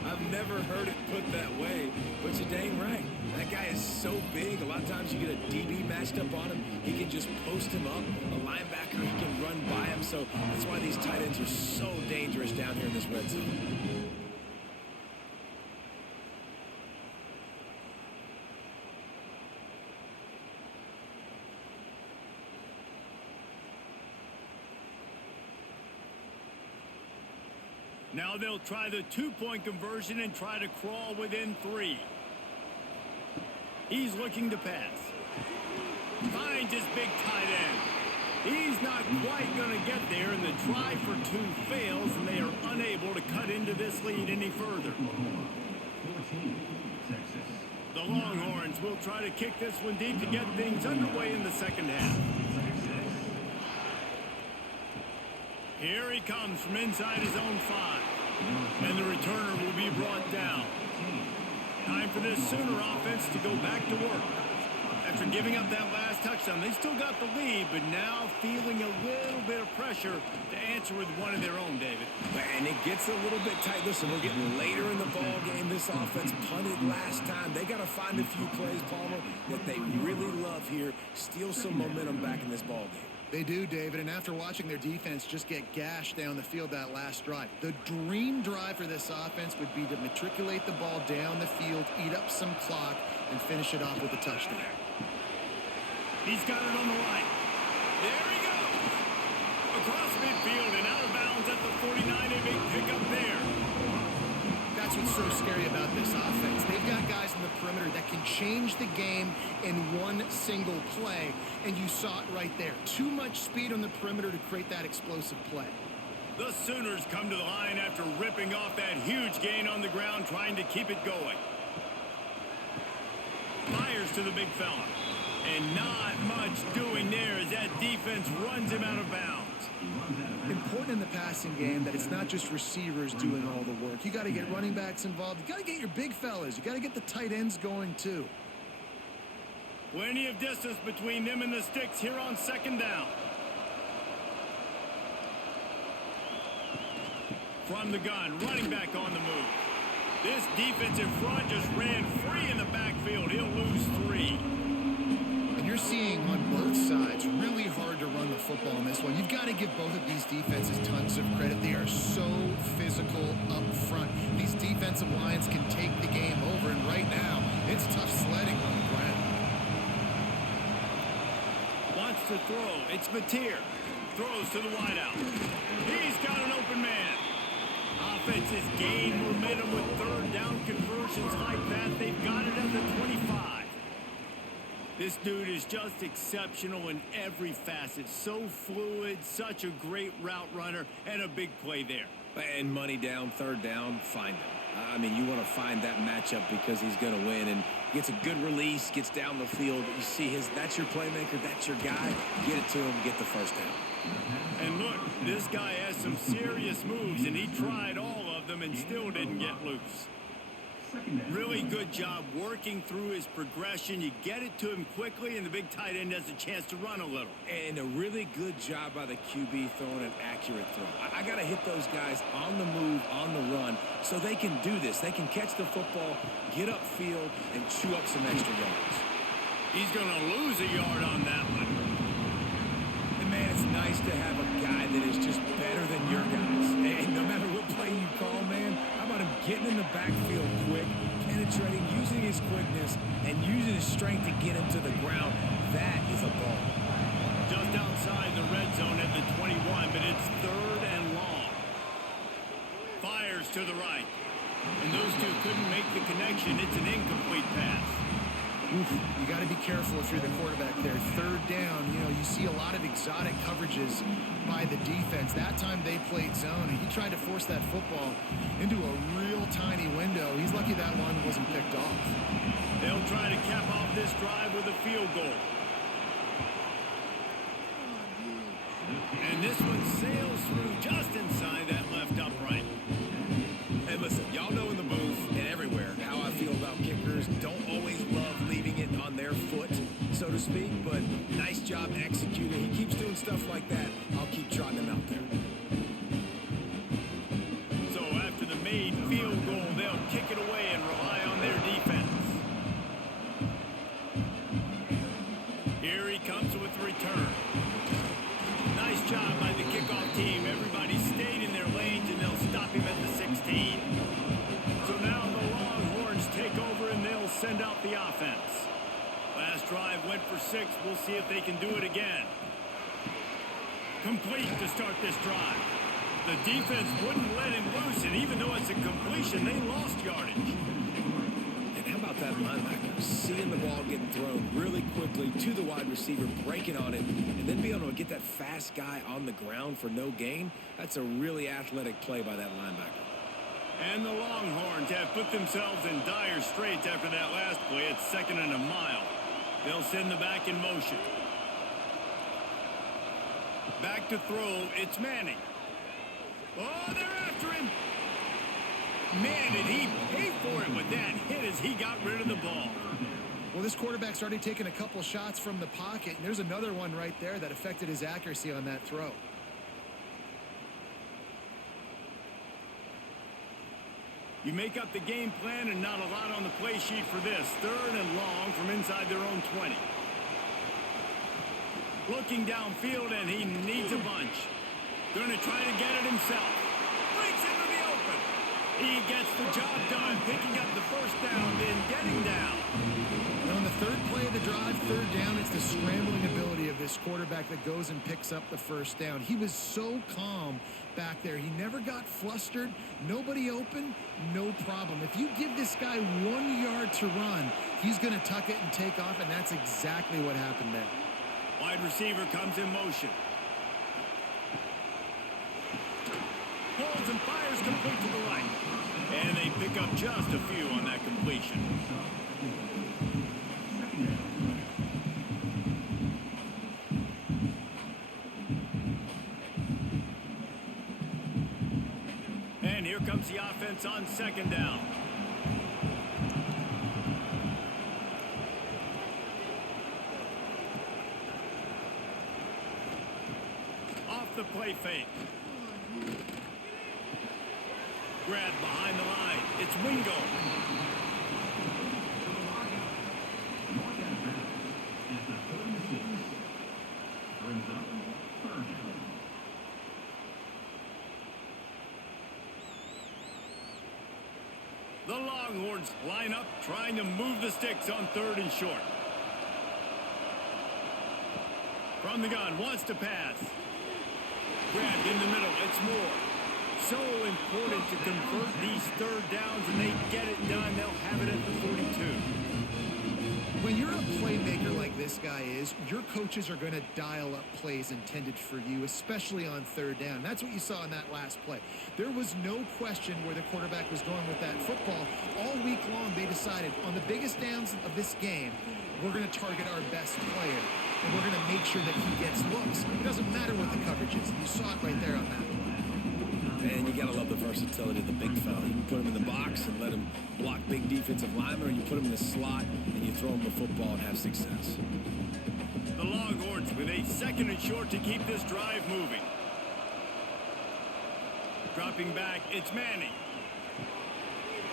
I've never heard it put that way, but you're dang right. That guy is so big. A lot of times you get a DB matched up on him. He can just post him up. A linebacker, he can run by him. So that's why these tight ends are so dangerous down here in this red zone. Now they'll try the 2-point conversion and try to crawl within 3. He's looking to pass. Finds his big tight end. He's not quite going to get there, and the try for 2 fails, and they are unable to cut into this lead any further. 14, Texas. The Longhorns will try to kick this one deep to get things underway in the second half. Here he comes from inside his own 5. And the returner will be brought down. Time for this Sooner offense to go back to work. After giving up that last touchdown, they still got the lead, but now feeling a little bit of pressure to answer with one of their own, David. And it gets a little bit tight. Listen, we're getting later in the ball game. This offense punted last time. They got to find a few plays, Palmer, that they really love here. Steal some momentum back in this ball game. They do, David, and after watching their defense just get gashed down the field that last drive, the dream drive for this offense would be to matriculate the ball down the field, eat up some clock, and finish it off with a touchdown. He's got it on the right. There he goes. Across midfield and out of bounds at the 49. A big pickup there. That's what's so scary about this offense. They've got guys in the perimeter that can change the game in one single play, and you saw it right there. Too much speed on the perimeter to create that explosive play. The Sooners come to the line after ripping off that huge gain on the ground, trying to keep it going. Fires to the big fella. And not much doing there as that defense runs him out of bounds. Important in the passing game that it's not just receivers doing all the work. You got to get running backs involved. You got to get your big fellas. You got to get the tight ends going too. Plenty of distance between them and the sticks here on 2nd down. From the gun, running back on the move. This defensive front just ran free in the backfield. He'll lose 3. And you're seeing on both sides really hard to run the football in this one. You've got to give both of these defenses tons of credit. They are so physical up front. These defensive lines can take the game over, and right now, it's tough sledding on the ground. Wants to throw. It's Mateer. Throws to the wideout. He's got an open man. Offense has gained momentum with third down conversions like that. They've got it at the 25. This dude is just exceptional in every facet. So fluid, such a great route runner, and a big play there. And money down, third down, find him. I mean, you want to find that matchup because he's going to win, and gets a good release, gets down the field. You see that's your playmaker, that's your guy. Get it to him, get the first down. And look, this guy has some serious moves, and he tried all of them and still didn't get loose. Really good job working through his progression. You get it to him quickly, and the big tight end has a chance to run a little. And a really good job by the QB throwing an accurate throw. I got to hit those guys on the move, on the run, so they can do this. They can catch the football, get upfield, and chew up some extra yards. He's going to lose a yard on that one. And, man, it's nice to have a guy that is just better than your guys. And no matter what play you call, man, how about him getting in the backfield quick, penetrating, using his quickness, and using his strength to get him to the ground. That is a ball. Just outside the red zone at the 21, but it's third and long. Fires to the right. And those two couldn't make the connection. It's an incomplete pass. Oof, you got to be careful if you're the quarterback there. Third down, you see a lot of exotic coverages by the defense. That time they played zone, and he tried to force that football into a real tiny window. He's lucky that one wasn't picked off. They'll try to cap off this drive with a field goal. And this one sails through just inside that left upright. Hey, listen, y'all know in the booth and everywhere how I feel about kickers. Don't always love leaving it on their foot, so to speak, but nice job executing. He keeps doing stuff like that. I'll keep trotting him out there. So after the made field goal, they'll kick it away and rely on their defense. Here he comes with the return. Nice job by the kickoff team. Everybody stayed in their lanes, and they'll stop him at the 16. So now the Longhorns take over, and they'll send out the offense. Last drive went for 6. We'll see if they can do it again. Complete to start this drive. The defense wouldn't let him loose, and even though it's a completion, they lost yardage. And how about that linebacker? Seeing the ball getting thrown really quickly to the wide receiver, breaking on it, and then being able to get that fast guy on the ground for no gain. That's a really athletic play by that linebacker. And the Longhorns have put themselves in dire straits after that last play. It's 2nd and a mile. They'll send the back in motion. Back to throw. It's Manning. Oh, they're after him. Man, did he pay for it with that hit as he got rid of the ball. Well, this quarterback's already taken a couple shots from the pocket, and there's another one right there that affected his accuracy on that throw. You make up the game plan, and not a lot on the play sheet for this. 3rd and long from inside their own 20. Looking downfield, and he needs a bunch. Going to try to get it himself. Breaks into the open. He gets the job done, picking up the first down, then getting down. And on the third play of the drive, 3rd down, it's the scrambling ability of this quarterback that goes and picks up the first down. He was so calm back there. He never got flustered. Nobody open, no problem. If you give this guy 1 yard to run, he's going to tuck it and take off, and that's exactly what happened there. Wide receiver comes in motion. Holds and fires complete to the right. And they pick up just a few on that completion. And here comes the offense on 2nd down. Off the play fake. Grabbed behind the line. It's Wingo. Mark out of bounds at the 36. Brings up third down. The Longhorns line up, trying to move the sticks on 3rd and short. From the gun, wants to pass. Grabbed in the middle, it's Moore. So important to convert these 3rd downs, and they get it done. They'll have it at the 42. When you're a playmaker like this guy is, your coaches are going to dial up plays intended for you, especially on 3rd down. That's what you saw in that last play. There was no question where the quarterback was going with that football. All week long, they decided on the biggest downs of this game, we're going to target our best player, and we're going to make sure that he gets looks. It doesn't matter what the coverage is. You saw it right there on that play. And you got to love the versatility of the big fella. You can put him in the box and let him block big defensive linemen, or you put him in the slot and you throw him the football and have success. The Longhorns with a 2nd and short to keep this drive moving. Dropping back, it's Manning.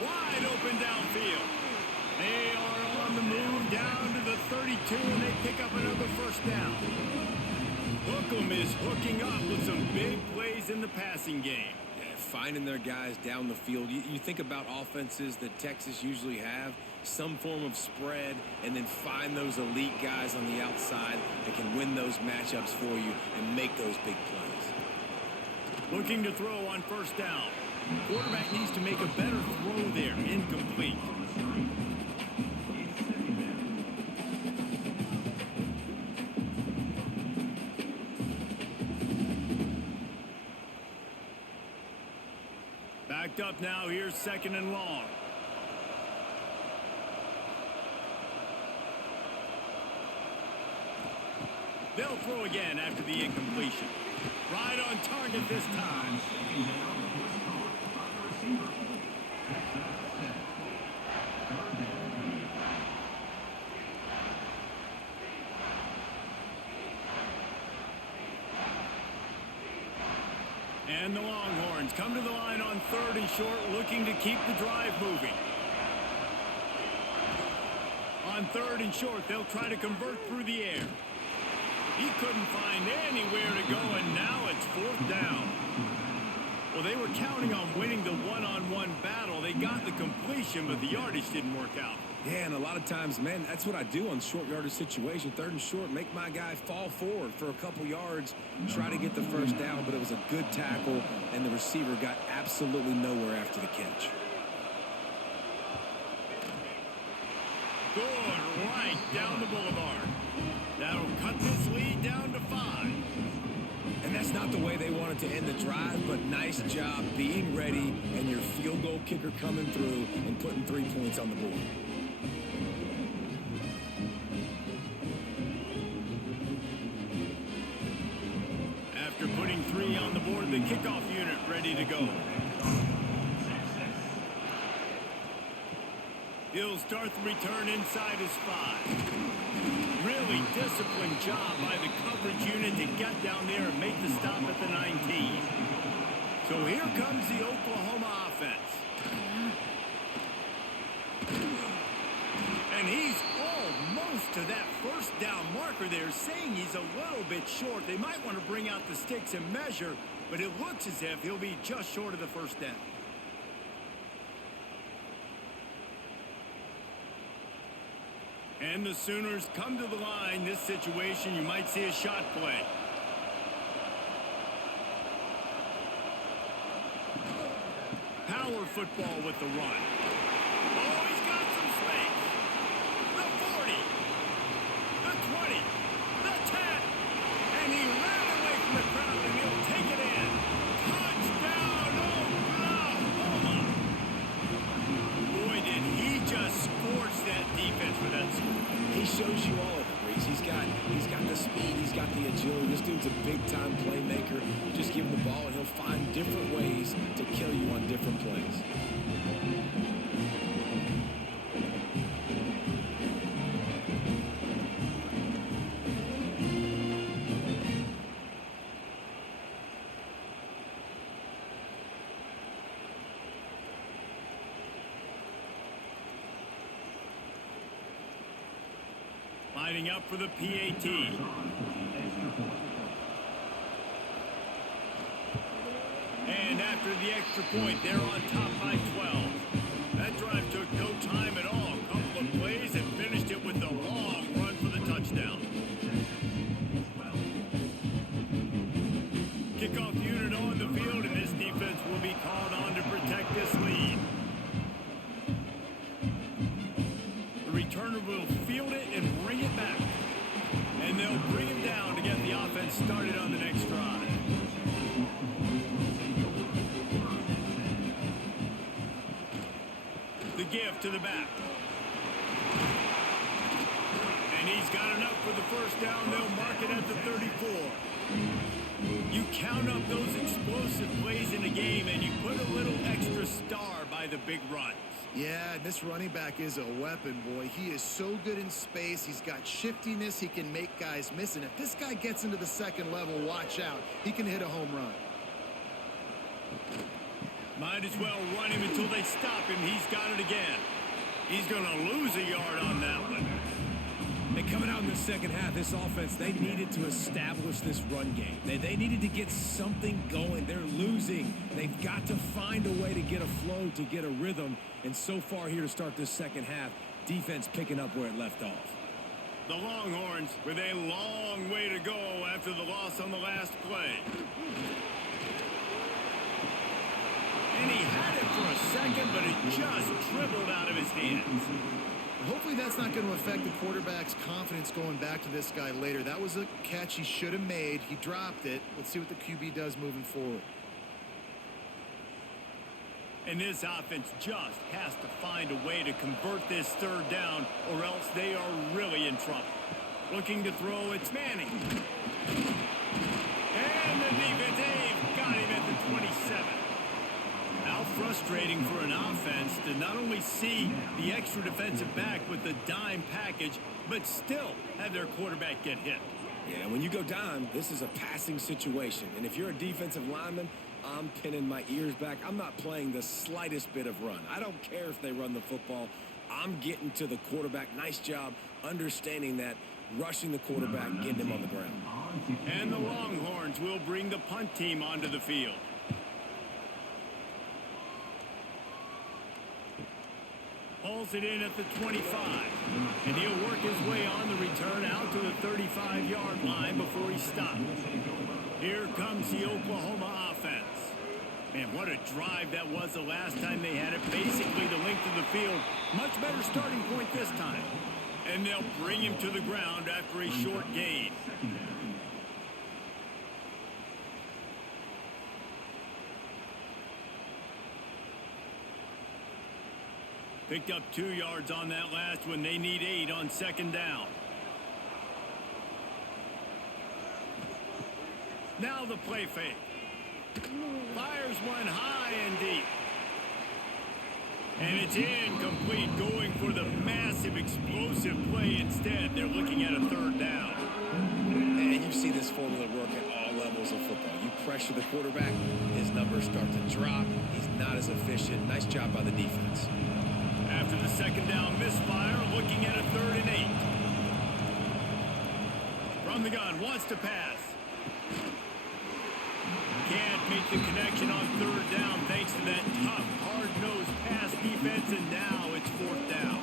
Wide open downfield. They are on the move down to the 32, and they pick up another 1st down. Hookem is hooking up with some big plays in the passing game. Yeah, finding their guys down the field. You think about offenses that Texas usually have, some form of spread, and then find those elite guys on the outside that can win those matchups for you and make those big plays. Looking to throw on 1st down. Quarterback needs to make a better throw there. Incomplete. Backed up now. Here's 2nd and long. They'll throw again after the incompletion. Right on target this time. And the Longhorns come to the line on 3rd and short, looking to keep the drive moving. On 3rd and short, they'll try to convert through the air. He couldn't find anywhere to go, and now it's 4th down. Well, they were counting on winning the one-on-one battle. They got the completion, but the yardage didn't work out. Yeah, and a lot of times, man, that's what I do on short yardage situation. 3rd and short, make my guy fall forward for a couple yards, try to get the 1st down, but it was a good tackle, and the receiver got absolutely nowhere after the catch. Good, right down the boulevard. That'll cut this lead down to 5. And that's not the way they wanted to end the drive, but nice job being ready and your field goal kicker coming through and putting 3 points on the board. After putting 3 on the board, the kickoff unit ready to go. He'll start the return inside his 5. Really disciplined job by the coverage unit to get down there and make the stop at the 19. So here comes the Oklahoma offense. And he's almost to that 1st down marker there, saying he's a little bit short. They might want to bring out the sticks and measure, but it looks as if he'll be just short of the 1st down. And the Sooners come to the line. This situation, you might see a shot play. Power football with the run. Oh, he's got some space. The 40. The 20. The 10. And he ran away from the crowd, and he'll take it in. Touchdown, Oklahoma. Boy, did he just scorch that defense for that score. He shows you all of it, Reese. He's got the speed, he's got the agility. This dude's a big-time playmaker. You just give him the ball, and he'll find different ways to kill you on different plays. Lining up for the PAT. And after the extra point, they're on top by 12. That drive took no time at all. A couple of plays and finished it with a long run for the touchdown. Kickoff unit on the field, and this defense will be called on to protect this lead. The returner will field it and bring it back. And they'll bring him down to get the offense started on the next drive. The give to the back. And he's got enough for the first down. They'll mark it at the 34. You count up those explosive plays in a game, and you put a little extra star by the big runs. Yeah, this running back is a weapon, boy. He is so good in space. He's got shiftiness. He can make guys miss. And if this guy gets into the second level, watch out. He can hit a home run. Might as well run him until they stop him. He's got it again. He's going to lose a yard on that one. And coming out in the second half, this offense, they needed to establish this run game. They needed to get something going. They're losing. They've got to find a way to get a flow, to get a rhythm. And so far here to start this second half, defense picking up where it left off. The Longhorns with a long way to go after the loss on the last play. And he had it for a second, but it just dribbled out of his hands. Hopefully that's not going to affect the quarterback's confidence going back to this guy later. That was a catch he should have made. He dropped it. Let's see what the QB does moving forward. And this offense just has to find a way to convert this third down, or else they are really in trouble. Looking to throw, it's Manning. And the defense got him at the 27. How frustrating for an offense to not only see the extra defensive back with the dime package, but still have their quarterback get hit. Yeah, when you go dime, this is a passing situation. And if you're a defensive lineman, I'm pinning my ears back. I'm not playing the slightest bit of run. I don't care if they run the football. I'm getting to the quarterback. Nice job understanding that, rushing the quarterback, getting him on the ground. And the Longhorns will bring the punt team onto the field. Hauls it in at the 25. And he'll work his way on the return out to the 35-yard line before he stops. Here comes the Oklahoma offense. Man, what a drive that was the last time they had it. Basically the length of the field. Much better starting point this time. And they'll bring him to the ground after a short gain. Picked up 2 yards on that last one. They need 8 on second down. Now the play fake. Fires one high and deep. And it's incomplete, going for the massive explosive play instead. They're looking at a third down. And you see this formula work at all levels of football. You pressure the quarterback, his numbers start to drop. He's not as efficient. Nice job by the defense. After the second down misfire, looking at a 3rd and 8. From the gun, wants to pass. Can't make the connection on 3rd down thanks to that tough, hard-nosed pass defense, and now it's 4th down.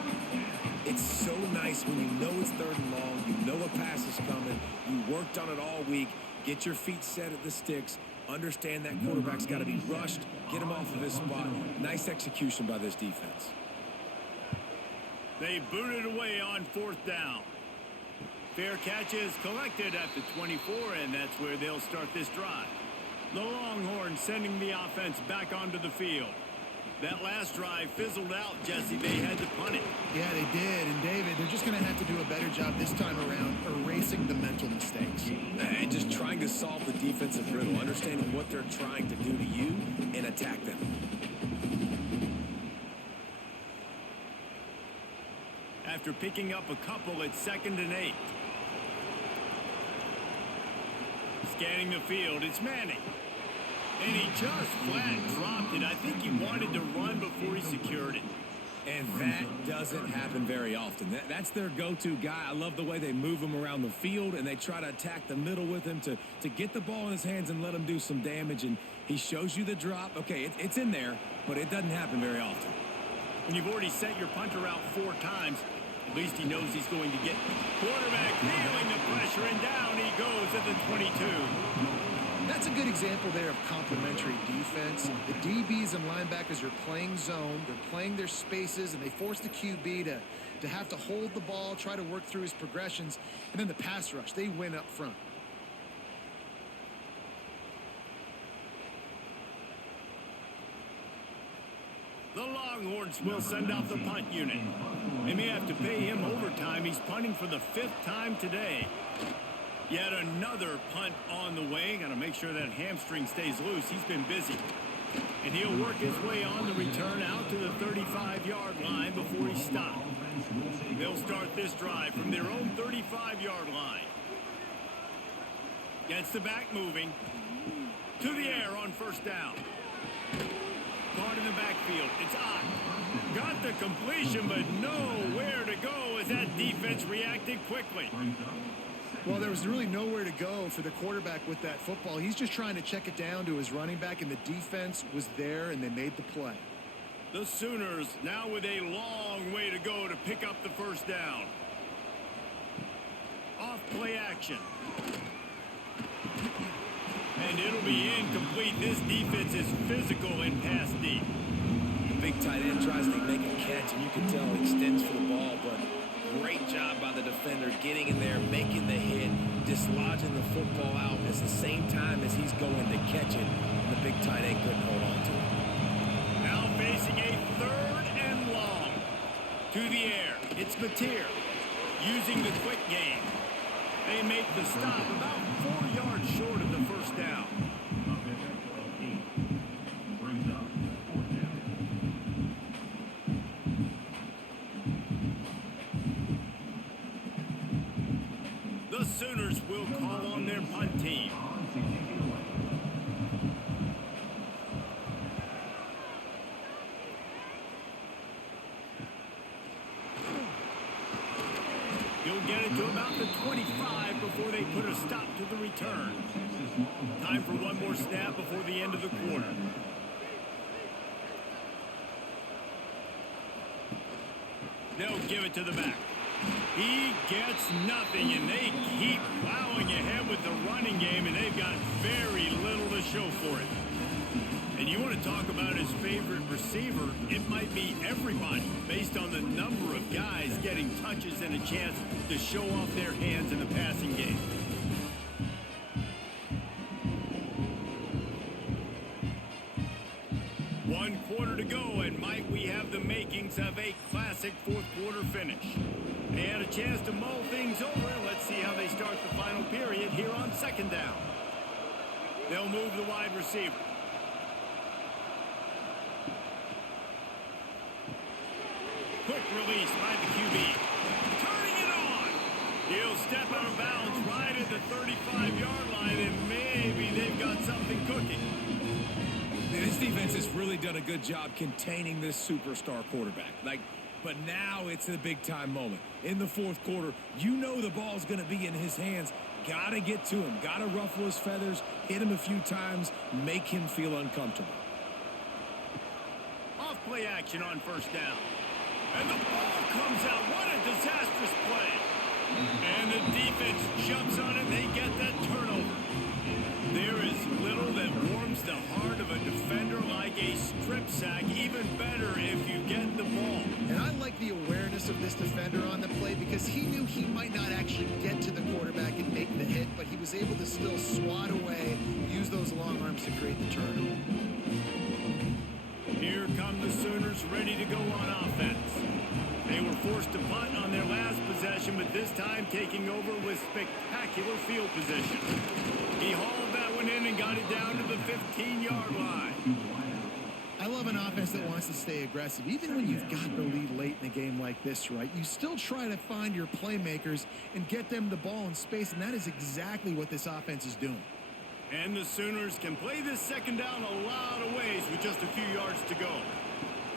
It's so nice when you know it's 3rd and long, you know a pass is coming, you worked on it all week, get your feet set at the sticks, understand that quarterback's got to be rushed, get him off of his spot. Nice execution by this defense. They booted away on 4th down. Fair catch is collected at the 24, and that's where they'll start this drive. The Longhorns sending the offense back onto the field. That last drive fizzled out, Jesse. They had to punt it. Yeah, they did. And, David, they're just going to have to do a better job this time around erasing the mental mistakes. And just trying to solve the defensive riddle, understanding what they're trying to do to you and attack them. After picking up a couple, it's 2nd and 8. Scanning the field, it's Manning. And he just flat dropped it. I think he wanted to run before he secured it. And that doesn't happen very often. That's their go-to guy. I love the way they move him around the field, and they try to attack the middle with him to get the ball in his hands and let him do some damage. And he shows you the drop. Okay, it's in there, but it doesn't happen very often. When you've already sent your punter out 4 times, at least he knows he's going to get quarterback feeling the pressure, and down he goes at the 22. That's a good example there of complementary defense. The DBs and linebackers are playing zone. They're playing their spaces, and they force the QB to have to hold the ball, try to work through his progressions. And then the pass rush, they win up front. The Longhorns will send out the punt unit. They may have to pay him overtime. He's punting for the 5th time today. Yet another punt on the way. Got to make sure that hamstring stays loose. He's been busy. And he'll work his way on the return out to the 35-yard line before he stopped. They'll start this drive from their own 35-yard line. Gets the back moving. To the air on first down. Caught in the backfield. It's Ott. Got the completion, but nowhere to go as that defense reacted quickly. Well, there was really nowhere to go for the quarterback with that football. He's just trying to check it down to his running back, and the defense was there, and they made the play. The Sooners now with a long way to go to pick up the first down. Off play action. And it'll be incomplete. This defense is physical in pass deep. The big tight end tries to make a catch, and you can tell he extends for the ball, but great job by the defender getting in there, making the hit, dislodging the football out at the same time as he's going to catch it. The big tight end couldn't hold on to it. Now facing a 3rd and long. To the air. It's Mateer using the quick game. They make the stop about 4 yards short of the first down. The Sooners will call on their punt team. You'll get it to about the 25 before they put a stop to the return. Time for one more snap before the end of the quarter. They'll give it to the back. He gets nothing, and they keep plowing ahead with the running game, and they've got very little to show for it. And you want to talk about his favorite receiver, it might be everybody, based on the number of guys getting touches and a chance to show off their hands in the passing game. One quarter to go, and might we have the makings of a classic 4th quarter finish. They had a chance to mull things over. Let's see how they start the final period here on 2nd down. They'll move the wide receiver. Quick release by the QB. Turning it on. He'll step out of bounds right at the 35-yard line, and maybe they've got something cooking. This defense has really done a good job containing this superstar quarterback. But now it's the big-time moment. In the 4th quarter, you know the ball's going to be in his hands. Got to get to him. Got to ruffle his feathers, hit him a few times, make him feel uncomfortable. Off play action on first down. And the ball comes out. What a disastrous play. And the defense jumps on it. They get that turnover. There is little that warms the heart of a defender like a strip sack. Even better if you get the ball. And I like the awareness of this defender on the play because he knew he might not actually get to the quarterback and make the hit, but he was able to still swat away, use those long arms to create the turnover. Here come the Sooners ready to go on offense. They were forced to punt on their last possession, but this time taking over with spectacular field position. He hauled that one in and got it down to the 15-yard line. I love an offense that wants to stay aggressive. Even when you've got the lead late in a game like this, right, you still try to find your playmakers and get them the ball in space, and that is exactly what this offense is doing. And the Sooners can play this 2nd down a lot of ways with just a few yards to go.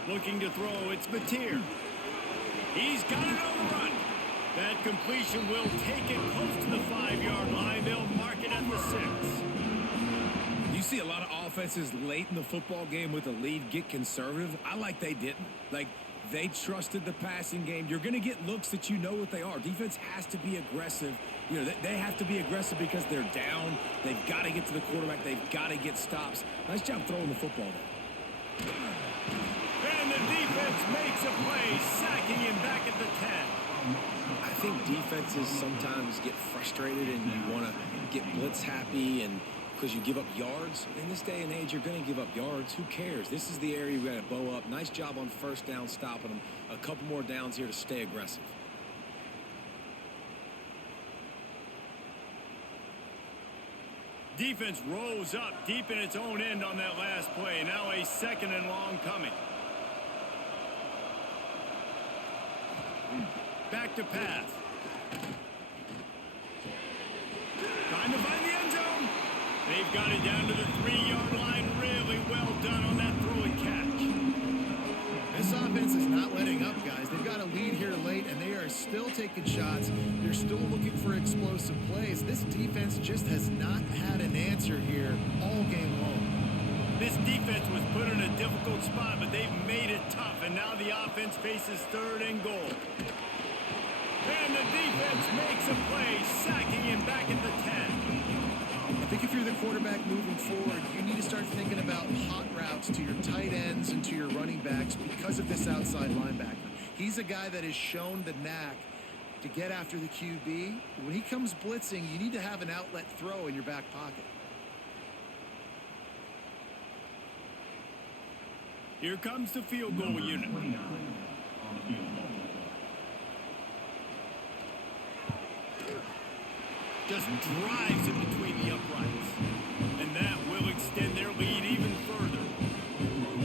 Looking to throw, it's Mateer. He's got it on the run. That completion will take it close to the 5-yard line. They'll mark it at the 6. You see a lot of offenses late in the football game with a lead get conservative. I like they didn't. Like, they trusted the passing game. You're going to get looks that you know what they are. Defense has to be aggressive. You know, they have to be aggressive because they're down. They've got to get to the quarterback. They've got to get stops. Nice job throwing the football there. And the defense makes a play, sacking him back at the 10. I think defenses sometimes get frustrated and you want to get blitz happy and because you give up yards. In this day and age, you're going to give up yards. Who cares? This is the area we got to bow up. Nice job on first down, stopping them. A couple more downs here to stay aggressive. Defense rolls up deep in its own end on that last play. Now a 2nd and long coming. Back to pass. Trying to find the end zone. They've got it down to the 3-yard line. Really well done on that throw and catch. This offense is not letting up, guys. They've got a lead here late, and they are still taking shots. They're still looking for explosive plays. This defense just has not had an answer here all game long. This defense was put in a difficult spot, but they've made it tough, and now the offense faces 3rd and goal. And the defense makes a play, sacking him back at the 10. I think if you're the quarterback moving forward, you need to start thinking about hot routes to your tight ends and to your running backs because of this outside linebacker. He's a guy that has shown the knack to get after the QB. When he comes blitzing, you need to have an outlet throw in your back pocket. Here comes the field goal unit. Just drives it between the uprights. And that will extend their lead even further.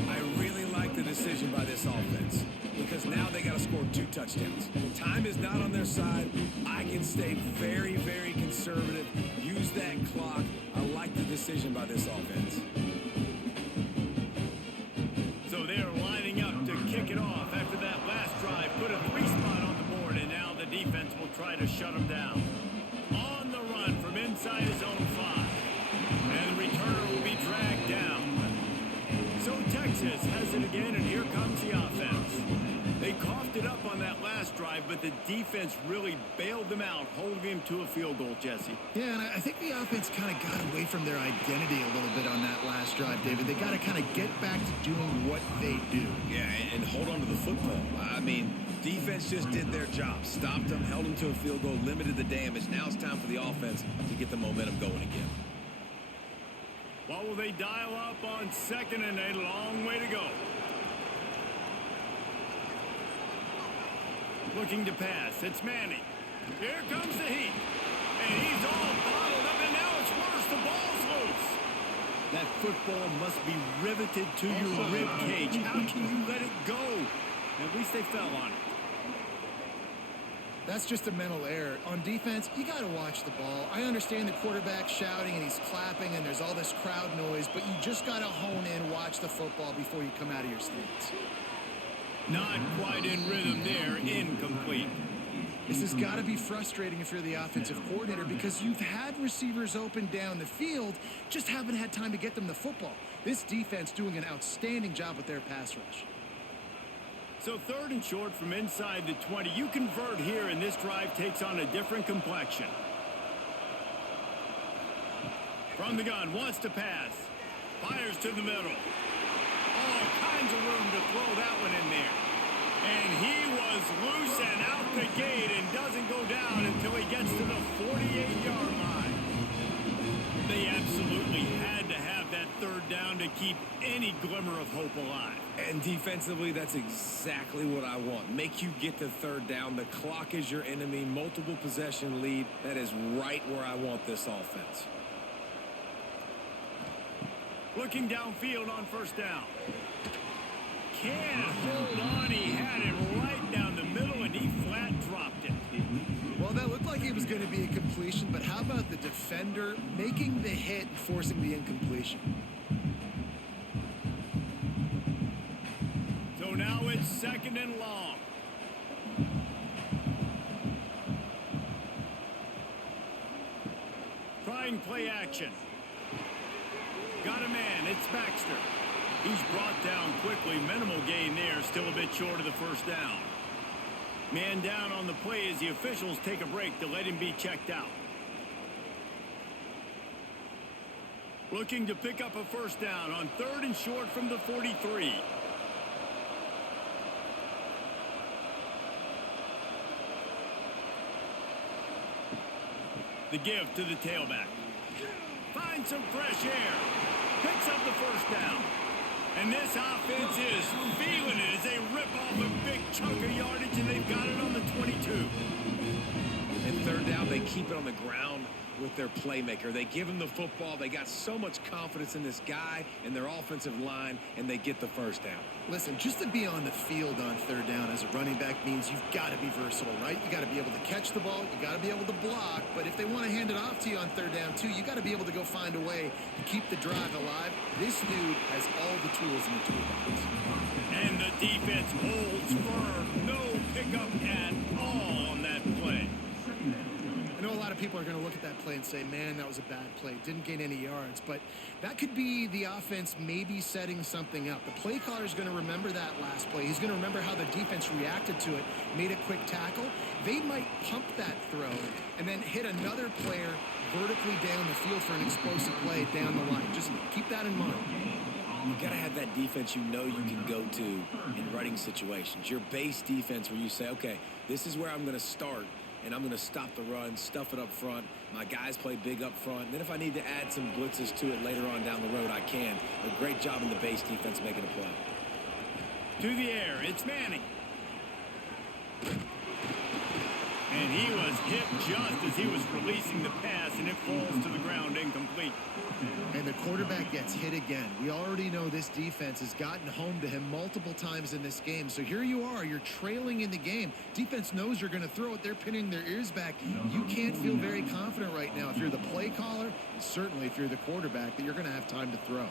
I really like the decision by this offense because now they got to score 2 touchdowns. Time is not on their side. I can stay very, very conservative. Use that clock. I like the decision by this offense. So they're lining up to kick it off after that last drive. Put a 3 spot on the board, and now the defense will try to shut them down. On the run from inside his own 5. And the returner will be dragged down. So Texas has it again, and here comes the offense. They coughed it up on that last drive, but the defense really bailed them out, holding him to a field goal, Jesse. Yeah, and I think the offense kind of got away from their identity a little bit on that last drive, David. They got to kind of get back to doing what they do. Yeah, and hold on to the football. I mean, defense just did their job. Stopped them, held them to a field goal, limited the damage. Now it's time for the offense to get the momentum going again. What will they dial up on 2nd and a long way to go? Looking to pass. It's Manning. Here comes the heat. And he's all bottled up, and now it's worse. The ball's loose. That football must be riveted to your rib cage. How can you let it go? At least they fell on it. That's just a mental error. On defense, you got to watch the ball. I understand the quarterback shouting and he's clapping and there's all this crowd noise, but you just got to hone in, watch the football before you come out of your stance. Not quite in rhythm there. Incomplete. This has got to be frustrating if you're the offensive coordinator because you've had receivers open down the field, just haven't had time to get them the football. This defense doing an outstanding job with their pass rush. So 3rd and short from inside the 20. You convert here, and this drive takes on a different complexion. From the gun, wants to pass. Fires to the middle. All kinds of room to throw that one in there. And he was loose and out the gate and doesn't go down until he gets to the 48-yard line. They absolutely had to have that 3rd down to keep any glimmer of hope alive. And defensively, that's exactly what I want. Make you get to 3rd down. The clock is your enemy. Multiple possession lead. That is right where I want this offense. Looking downfield on 1st down. Can't hold on. He had it right down the middle, and he flat dropped it. Well, that looked like it was going to be a completion, but how about the defender making the hit and forcing the incompletion? So second and long. Trying play action. Got a man. It's Baxter. He's brought down quickly. Minimal gain there. Still a bit short of the first down. Man down on the play as the officials take a break to let him be checked out. Looking to pick up a first down on 3rd and short from the 43. The give to the tailback. Finds some fresh air. Picks up the first down. And this offense is feeling it as they rip off a big chunk of yardage, and they've got it on the 22. And 3rd down, they keep it on the ground with their playmaker. They give him the football. They got so much confidence in this guy and their offensive line, and they get the first down. Listen, just to be on the field on 3rd down as a running back means you've got to be versatile, right? You got to be able to catch the ball. You got to be able to block. But if they want to hand it off to you on 3rd down, too, you got to be able to go find a way to keep the drive alive. This dude has all the tools in the toolbox. And the defense holds firm. No pickup at all on that play. I know a lot of people are going to look at that play and say, man, that was a bad play. Didn't gain any yards. But that could be the offense maybe setting something up. The play caller is going to remember that last play. He's going to remember how the defense reacted to it, made a quick tackle. They might pump that throw and then hit another player vertically down the field for an explosive play down the line. Just keep that in mind. You got to have that defense you know you can go to in running situations. Your base defense where you say, okay, this is where I'm going to start. And I'm going to stop the run, stuff it up front. My guys play big up front. And then if I need to add some blitzes to it later on down the road, I can. A great job in the base defense making a play. To the air, it's Manning. And he was hit just as he was releasing the pass, and it falls to the ground incomplete. And the quarterback gets hit again. We already know this defense has gotten home to him multiple times in this game. So here you are, you're trailing in the game. Defense knows you're going to throw it. They're pinning their ears back. You can't feel very confident right now if you're the play caller, and certainly if you're the quarterback, that you're going to have time to throw.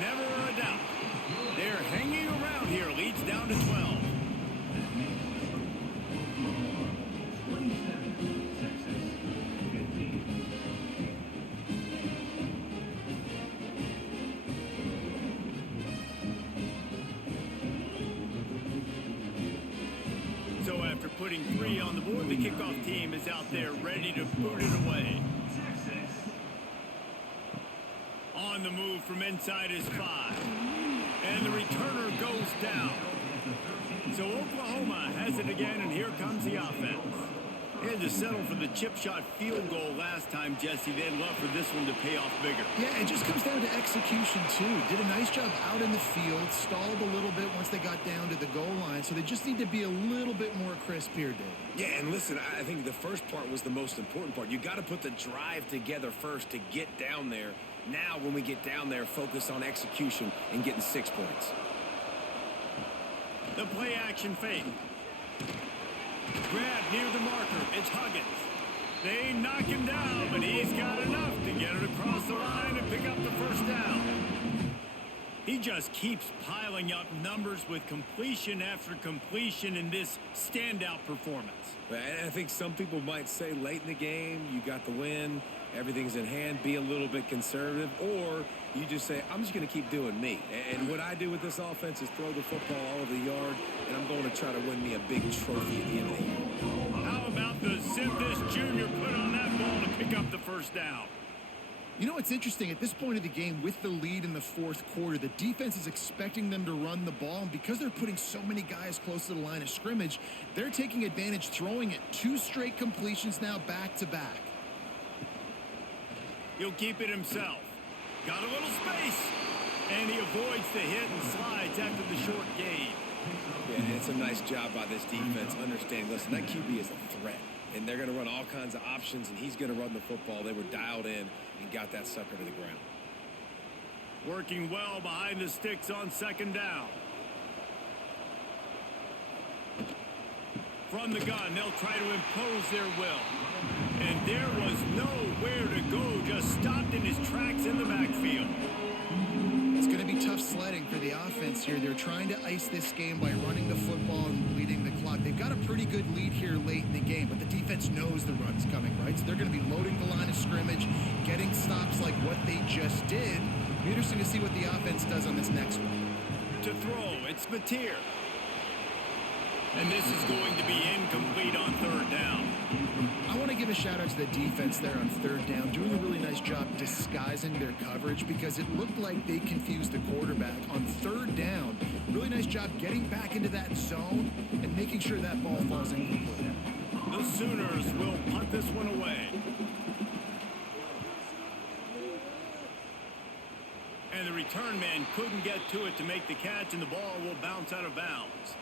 Never a doubt. They're hanging around here. Leads down to 12. So after putting 3 on the board, the kickoff team is out there ready to boot it away. On the move from inside his 5. And the returner goes down. So Oklahoma has it again, and here comes the offense. They had to settle for the chip shot field goal last time, Jesse. They'd love for this one to pay off bigger. Yeah, it just comes down to execution, too. Did a nice job out in the field, stalled a little bit once they got down to the goal line, so they just need to be a little bit more crisp here, Dave. Yeah, and listen, I think the first part was the most important part. You got to put the drive together first to get down there. Now, when we get down there, focus on execution and getting 6 points. The play action fake. Grab near the marker. It's Huggins. They knock him down, but he's got enough to get it across the line and pick up the first down. He just keeps piling up numbers with completion after completion in this standout performance. I think some people might say late in the game, you got the win, everything's in hand, be a little bit conservative, or you just say, I'm just going to keep doing me. And what I do with this offense is throw the football all over the yard, and I'm going to try to win me a big trophy at the end of the year. How about the zip this junior put on that ball to pick up the first down? You know what's interesting? At this point of the game, with the lead in the 4th quarter, the defense is expecting them to run the ball. And because they're putting so many guys close to the line of scrimmage, they're taking advantage, throwing it 2 straight completions now back-to-back. He'll keep it himself. Got a little space. And he avoids the hit and slides after the short gain. Yeah, it's a nice job by this defense understanding, listen, that QB is a threat. And they're going to run all kinds of options, and he's going to run the football. They were dialed in and got that sucker to the ground. Working well behind the sticks on 2nd down. From the gun, they'll try to impose their will. And there was nowhere to go, just stopped in his tracks in the backfield. It's going to going to be tough sledding for the offense here. They're trying to ice this game by running the football and bleeding the clock. They've got a pretty good lead here late in the game, but the defense knows the run's coming, right? So they're going to be loading the line of scrimmage, getting stops like what they just did. It'll be interesting to see what the offense does on this next one. To throw, it's Mateer. And this is going to be incomplete on third down. I want to give a shout out to the defense there on third down, doing a really nice job disguising their coverage because it looked like they confused the quarterback on third down. Really nice job getting back into that zone and making sure that ball falls incomplete. The Sooners will punt this one away. And the return man couldn't get to it to make the catch, and the ball will bounce out of bounds.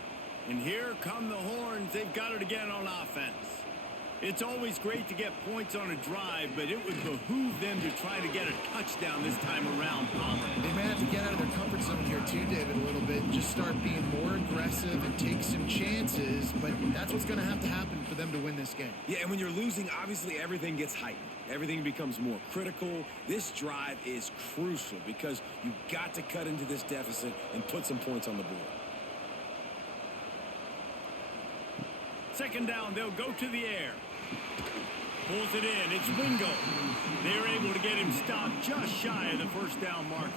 And here come the Horns. They've got it again on offense. It's always great to get points on a drive, but it would behoove them to try to get a touchdown this time around, Palmer. They may have to get out of their comfort zone here too, David, a little bit, and just start being more aggressive and take some chances, but that's what's going to happen for them to win this game. Yeah, and when you're losing, obviously everything gets heightened. Everything becomes more critical. This drive is crucial because you've got to cut into this deficit and put some points on the board. Second down, they'll go to the air. Pulls it in. It's Wingo. They're able to get him stopped just shy of the first down marker.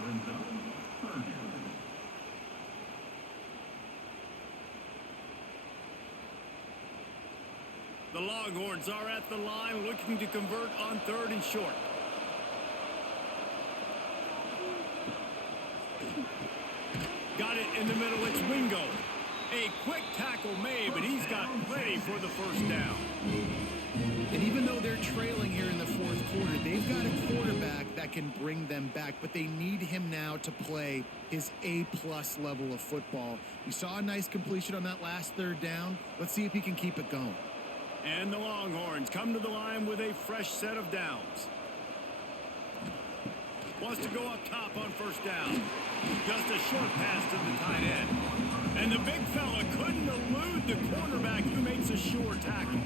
Brings up third down. The Longhorns are at the line looking to convert on third and short. Got it in the middle. It's Wingo. A quick tackle made, but he's got plenty for the first down. And even though they're trailing here in the fourth quarter, they've got a quarterback that can bring them back, but they need him now to play his A-plus level of football. We saw a nice completion on that last third down. Let's see if he can keep it going. And the Longhorns come to the line with a fresh set of downs. Wants to go up top on first down. Just a short pass to the tight end. And the big fella couldn't elude the cornerback who makes a sure tackle.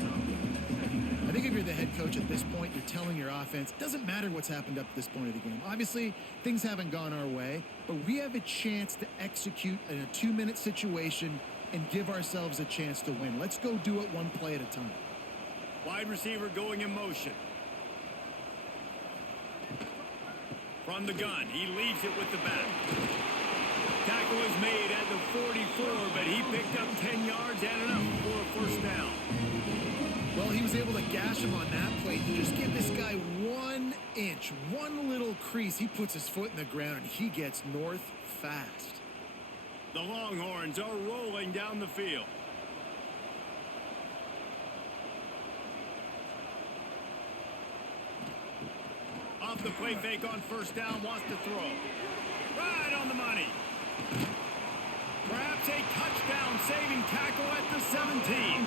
I think if you're the head coach at this point, you're telling your offense, it doesn't matter what's happened up to this point of the game. Obviously, things haven't gone our way, but we have a chance to execute in a 2-minute situation and give ourselves a chance to win. Let's go do it one play at a time. Wide receiver going in motion. From the gun, he leaves it with the back. Tackle is made at the 44, but he picked up 10 yards and enough for a first down. Well, he was able to gash him on that play. You just give this guy 1 inch, one little crease. He puts his foot in the ground, and he gets north fast. The Longhorns are rolling down the field. Off the play fake on first down, wants to throw. Right on the money. Perhaps a touchdown-saving tackle at the 17.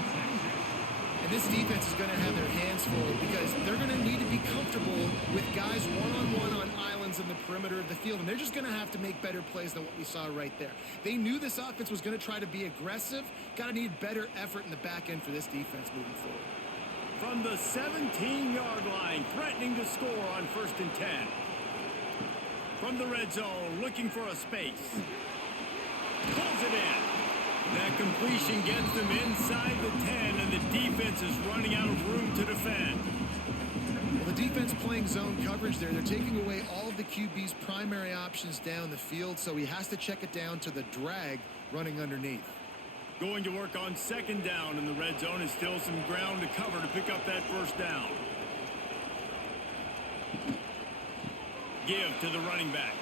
And this defense is going to have their hands full because they're going to need to be comfortable with guys one-on-one on islands in the perimeter of the field. And they're just going to have to make better plays than what we saw right there. They knew this offense was going to try to be aggressive. Got to need better effort in the back end for this defense moving forward. From the 17-yard line, threatening to score on first and 10. From the red zone, looking for a space. Pulls it in. That completion gets them inside the 10, and the defense is running out of room to defend. Well, the defense playing zone coverage there. They're taking away all of the QB's primary options down the field, so he has to check it down to the drag running underneath. Going to work on second down in the red zone is still some ground to cover to pick up that first down. Give to the running back.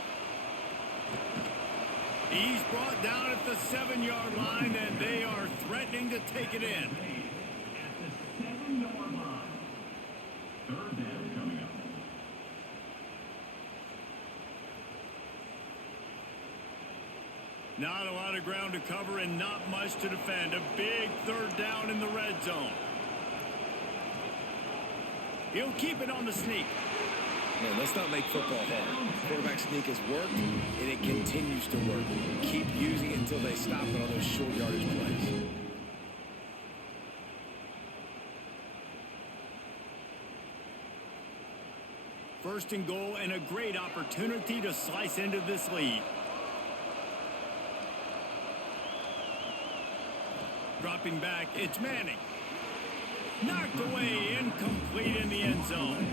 He's brought down at the 7-yard line, and they are threatening to take it in. At the 7-yard line. Third down coming up. Not a lot of ground to cover and not much to defend. A big third down in the red zone. He'll keep it on the sneak. Man, let's not make football hard. Quarterback sneak has worked, and it continues to work. Keep using it until they stop it on those short yardage plays. First and goal and a great opportunity to slice into this lead. Dropping back, it's Manning. Knocked away, incomplete in the end zone.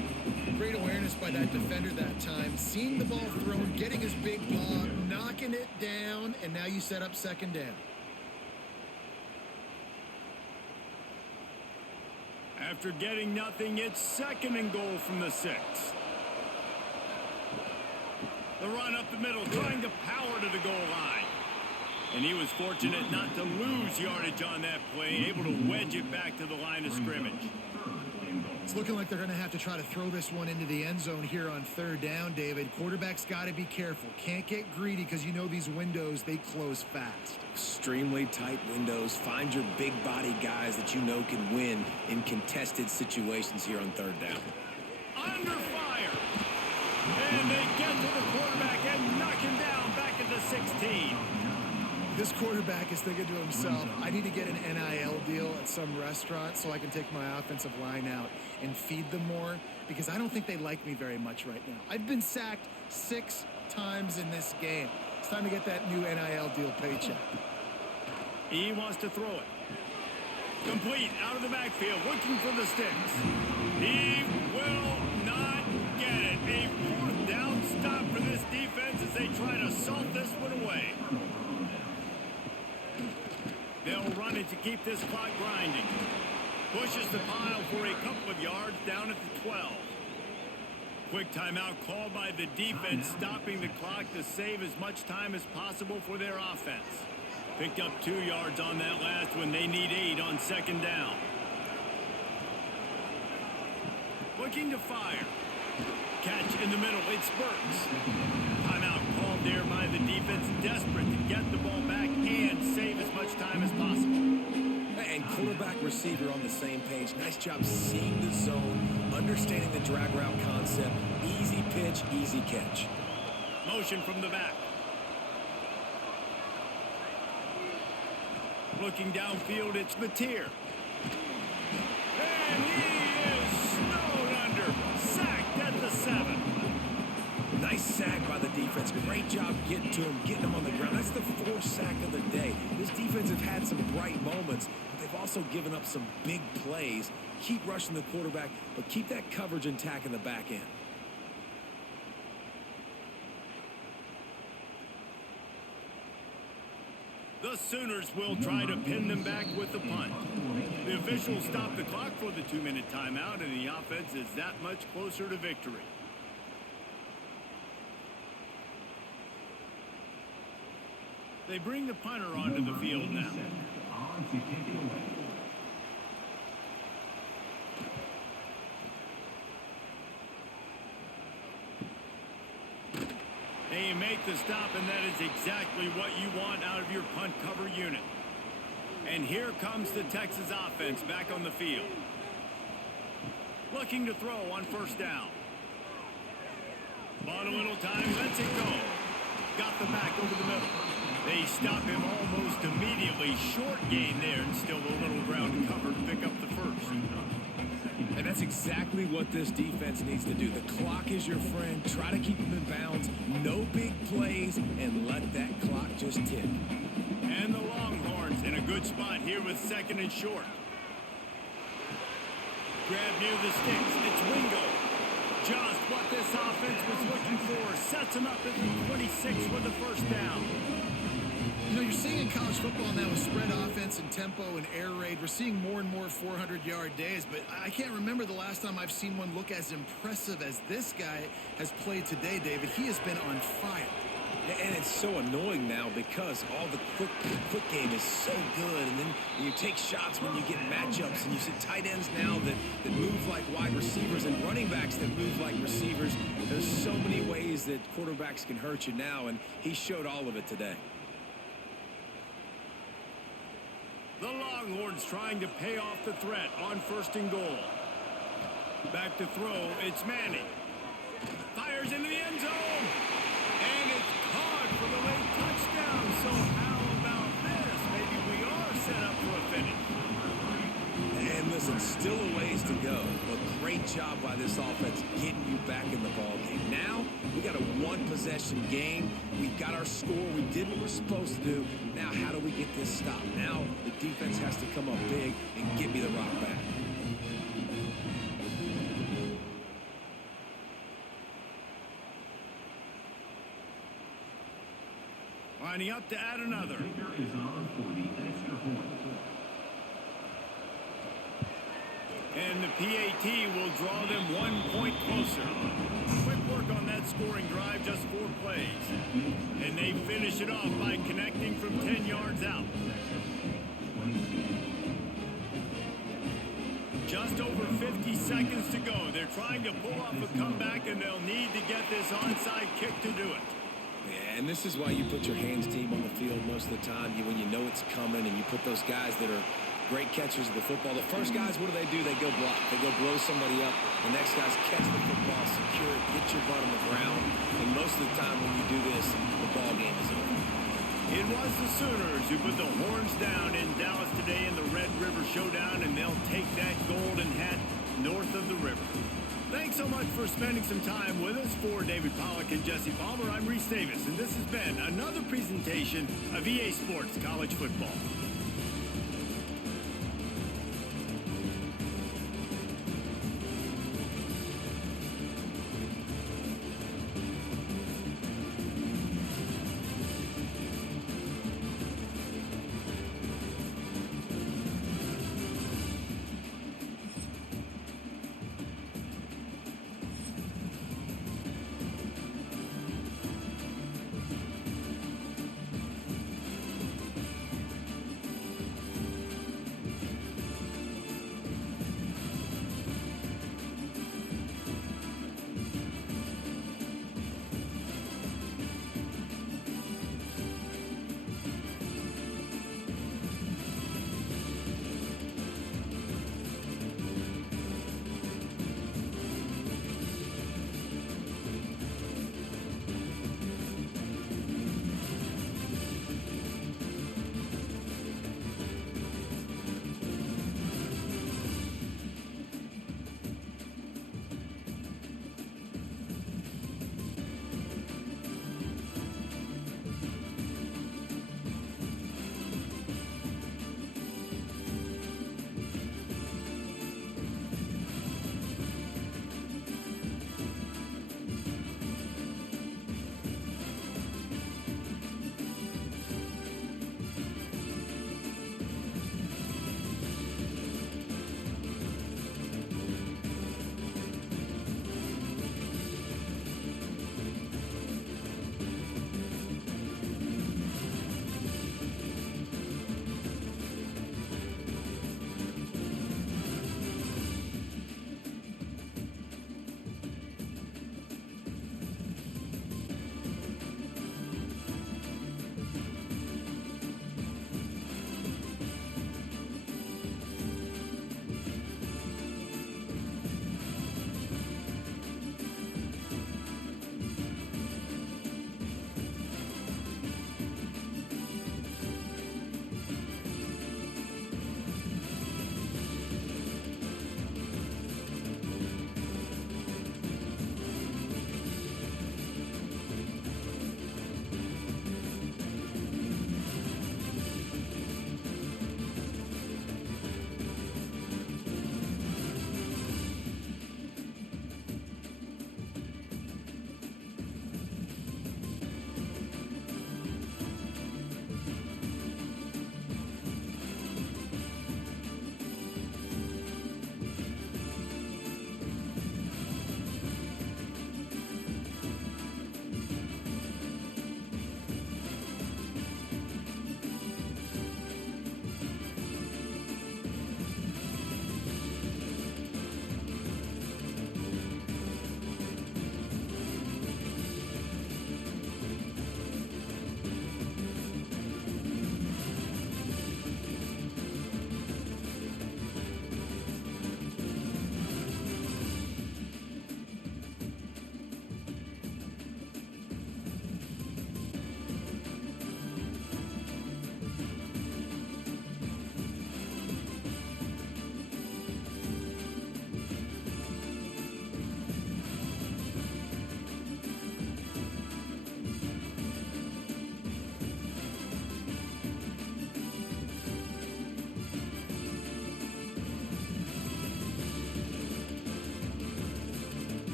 Great awareness by that defender that time. Seeing the ball thrown, getting his big paw, knocking it down, and now you set up second down. After getting nothing, it's second and goal from the 6. The run up the middle, trying to power to the goal line. And he was fortunate not to lose yardage on that play, able to wedge it back to the line of scrimmage. It's looking like they're going to have to try to throw this one into the end zone here on third down, David. Quarterback's got to be careful. Can't get greedy because you know these windows, they close fast. Extremely tight windows. Find your big body guys that you know can win in contested situations here on third down. Under fire. And they get to the quarterback and knock him down back at the 16. This quarterback is thinking to himself, I need to get an NIL deal at some restaurant so I can take my offensive line out and feed them more, because I don't think they like me very much right now. I've been sacked 6 times in this game. It's time to get that new NIL deal paycheck. He wants to throw it. Complete out of the backfield, looking for the sticks. He will not get it. A 4th down stop for this defense as they try to salt this one away. They'll run it to keep this clock grinding. Pushes the pile for a couple of yards down at the 12. Quick timeout called by the defense, stopping the clock to save as much time as possible for their offense. Picked up 2 yards on that last one. They need 8 on second down. Looking to fire. Catch in the middle. It's Burks. Timeout called there by the defense, desperate to get the ball back and save as much time as possible. And quarterback receiver on the same page. Nice job seeing the zone, understanding the drag route concept. Easy pitch, easy catch. Motion from the back. Looking downfield, it's Mateer. And he is snowed under. Sacked at the 7. Nice sack by the defense. Great job getting to him, getting him on the ground. That's the 4th sack of the day. This defense have had some bright moments, but they've also given up some big plays. Keep rushing the quarterback, but keep that coverage intact in the back end. The Sooners will try to pin them back with the punt. The officials stop the clock for the 2-minute timeout, and the offense is that much closer to victory. They bring the punter onto the field now. On to kick it away. They make the stop, and that is exactly what you want out of your punt cover unit. And here comes the Texas offense back on the field. Looking to throw on first down. Bought a little time, lets it go. Got the back over the middle. They stop him almost immediately. Short gain there, and still a little ground cover to pick up the first. And that's exactly what this defense needs to do. The clock is your friend. Try to keep them in bounds. No big plays, and let that clock just tick. And the Longhorns in a good spot here with second and short. Grab near the sticks. It's Wingo. Just what this offense was looking for. Sets him up at the 26 with the first down. You know, you're seeing in college football now with spread offense and tempo and air raid, we're seeing more and more 400-yard days, but I can't remember the last time I've seen one look as impressive as this guy has played today, David. He has been on fire. And it's so annoying now because all the quick game is so good, and then you take shots when you get matchups, and you see tight ends now that move like wide receivers and running backs that move like receivers. There's so many ways that quarterbacks can hurt you now, and he showed all of it today. The Longhorns trying to pay off the threat on first and goal. Back to throw, it's Manning. Fires into the end zone. And it's caught for the late touchdown. So how about this? Maybe we are set up for a finish. And listen, Still a ways to go, but great job by this offense getting you back in the ball game. Now, we got a one-possession game. We've got our score. We did what we're supposed to do. Now, how do we get this stopped? Now, the defense has to come up big and get me the rock back. Lining up to add another. Kicker is on for the extra point. And the PAT will draw them 1 point closer. Quick work on that scoring drive, just 4 plays. And they finish it off by connecting from 10 yards out. Just over 50 seconds to go. They're trying to pull off a comeback, and they'll need to get this onside kick to do it. Yeah, and this is why you put your hands team on the field most of the time. When you know it's coming, and you put those guys that are great catchers of the football. The first guys, what do? They go block. They go blow somebody up. The next guys catch the football, secure it, get your butt on the ground. And most of the time when you do this, the ball game is over. It was the Sooners who put the Horns down in Dallas today in the Red River Showdown, and they'll take that golden hat north of the river. Thanks so much for spending some time with us. For David Pollack and Jesse Palmer, I'm Reese Davis, and this has been another presentation of EA Sports College Football.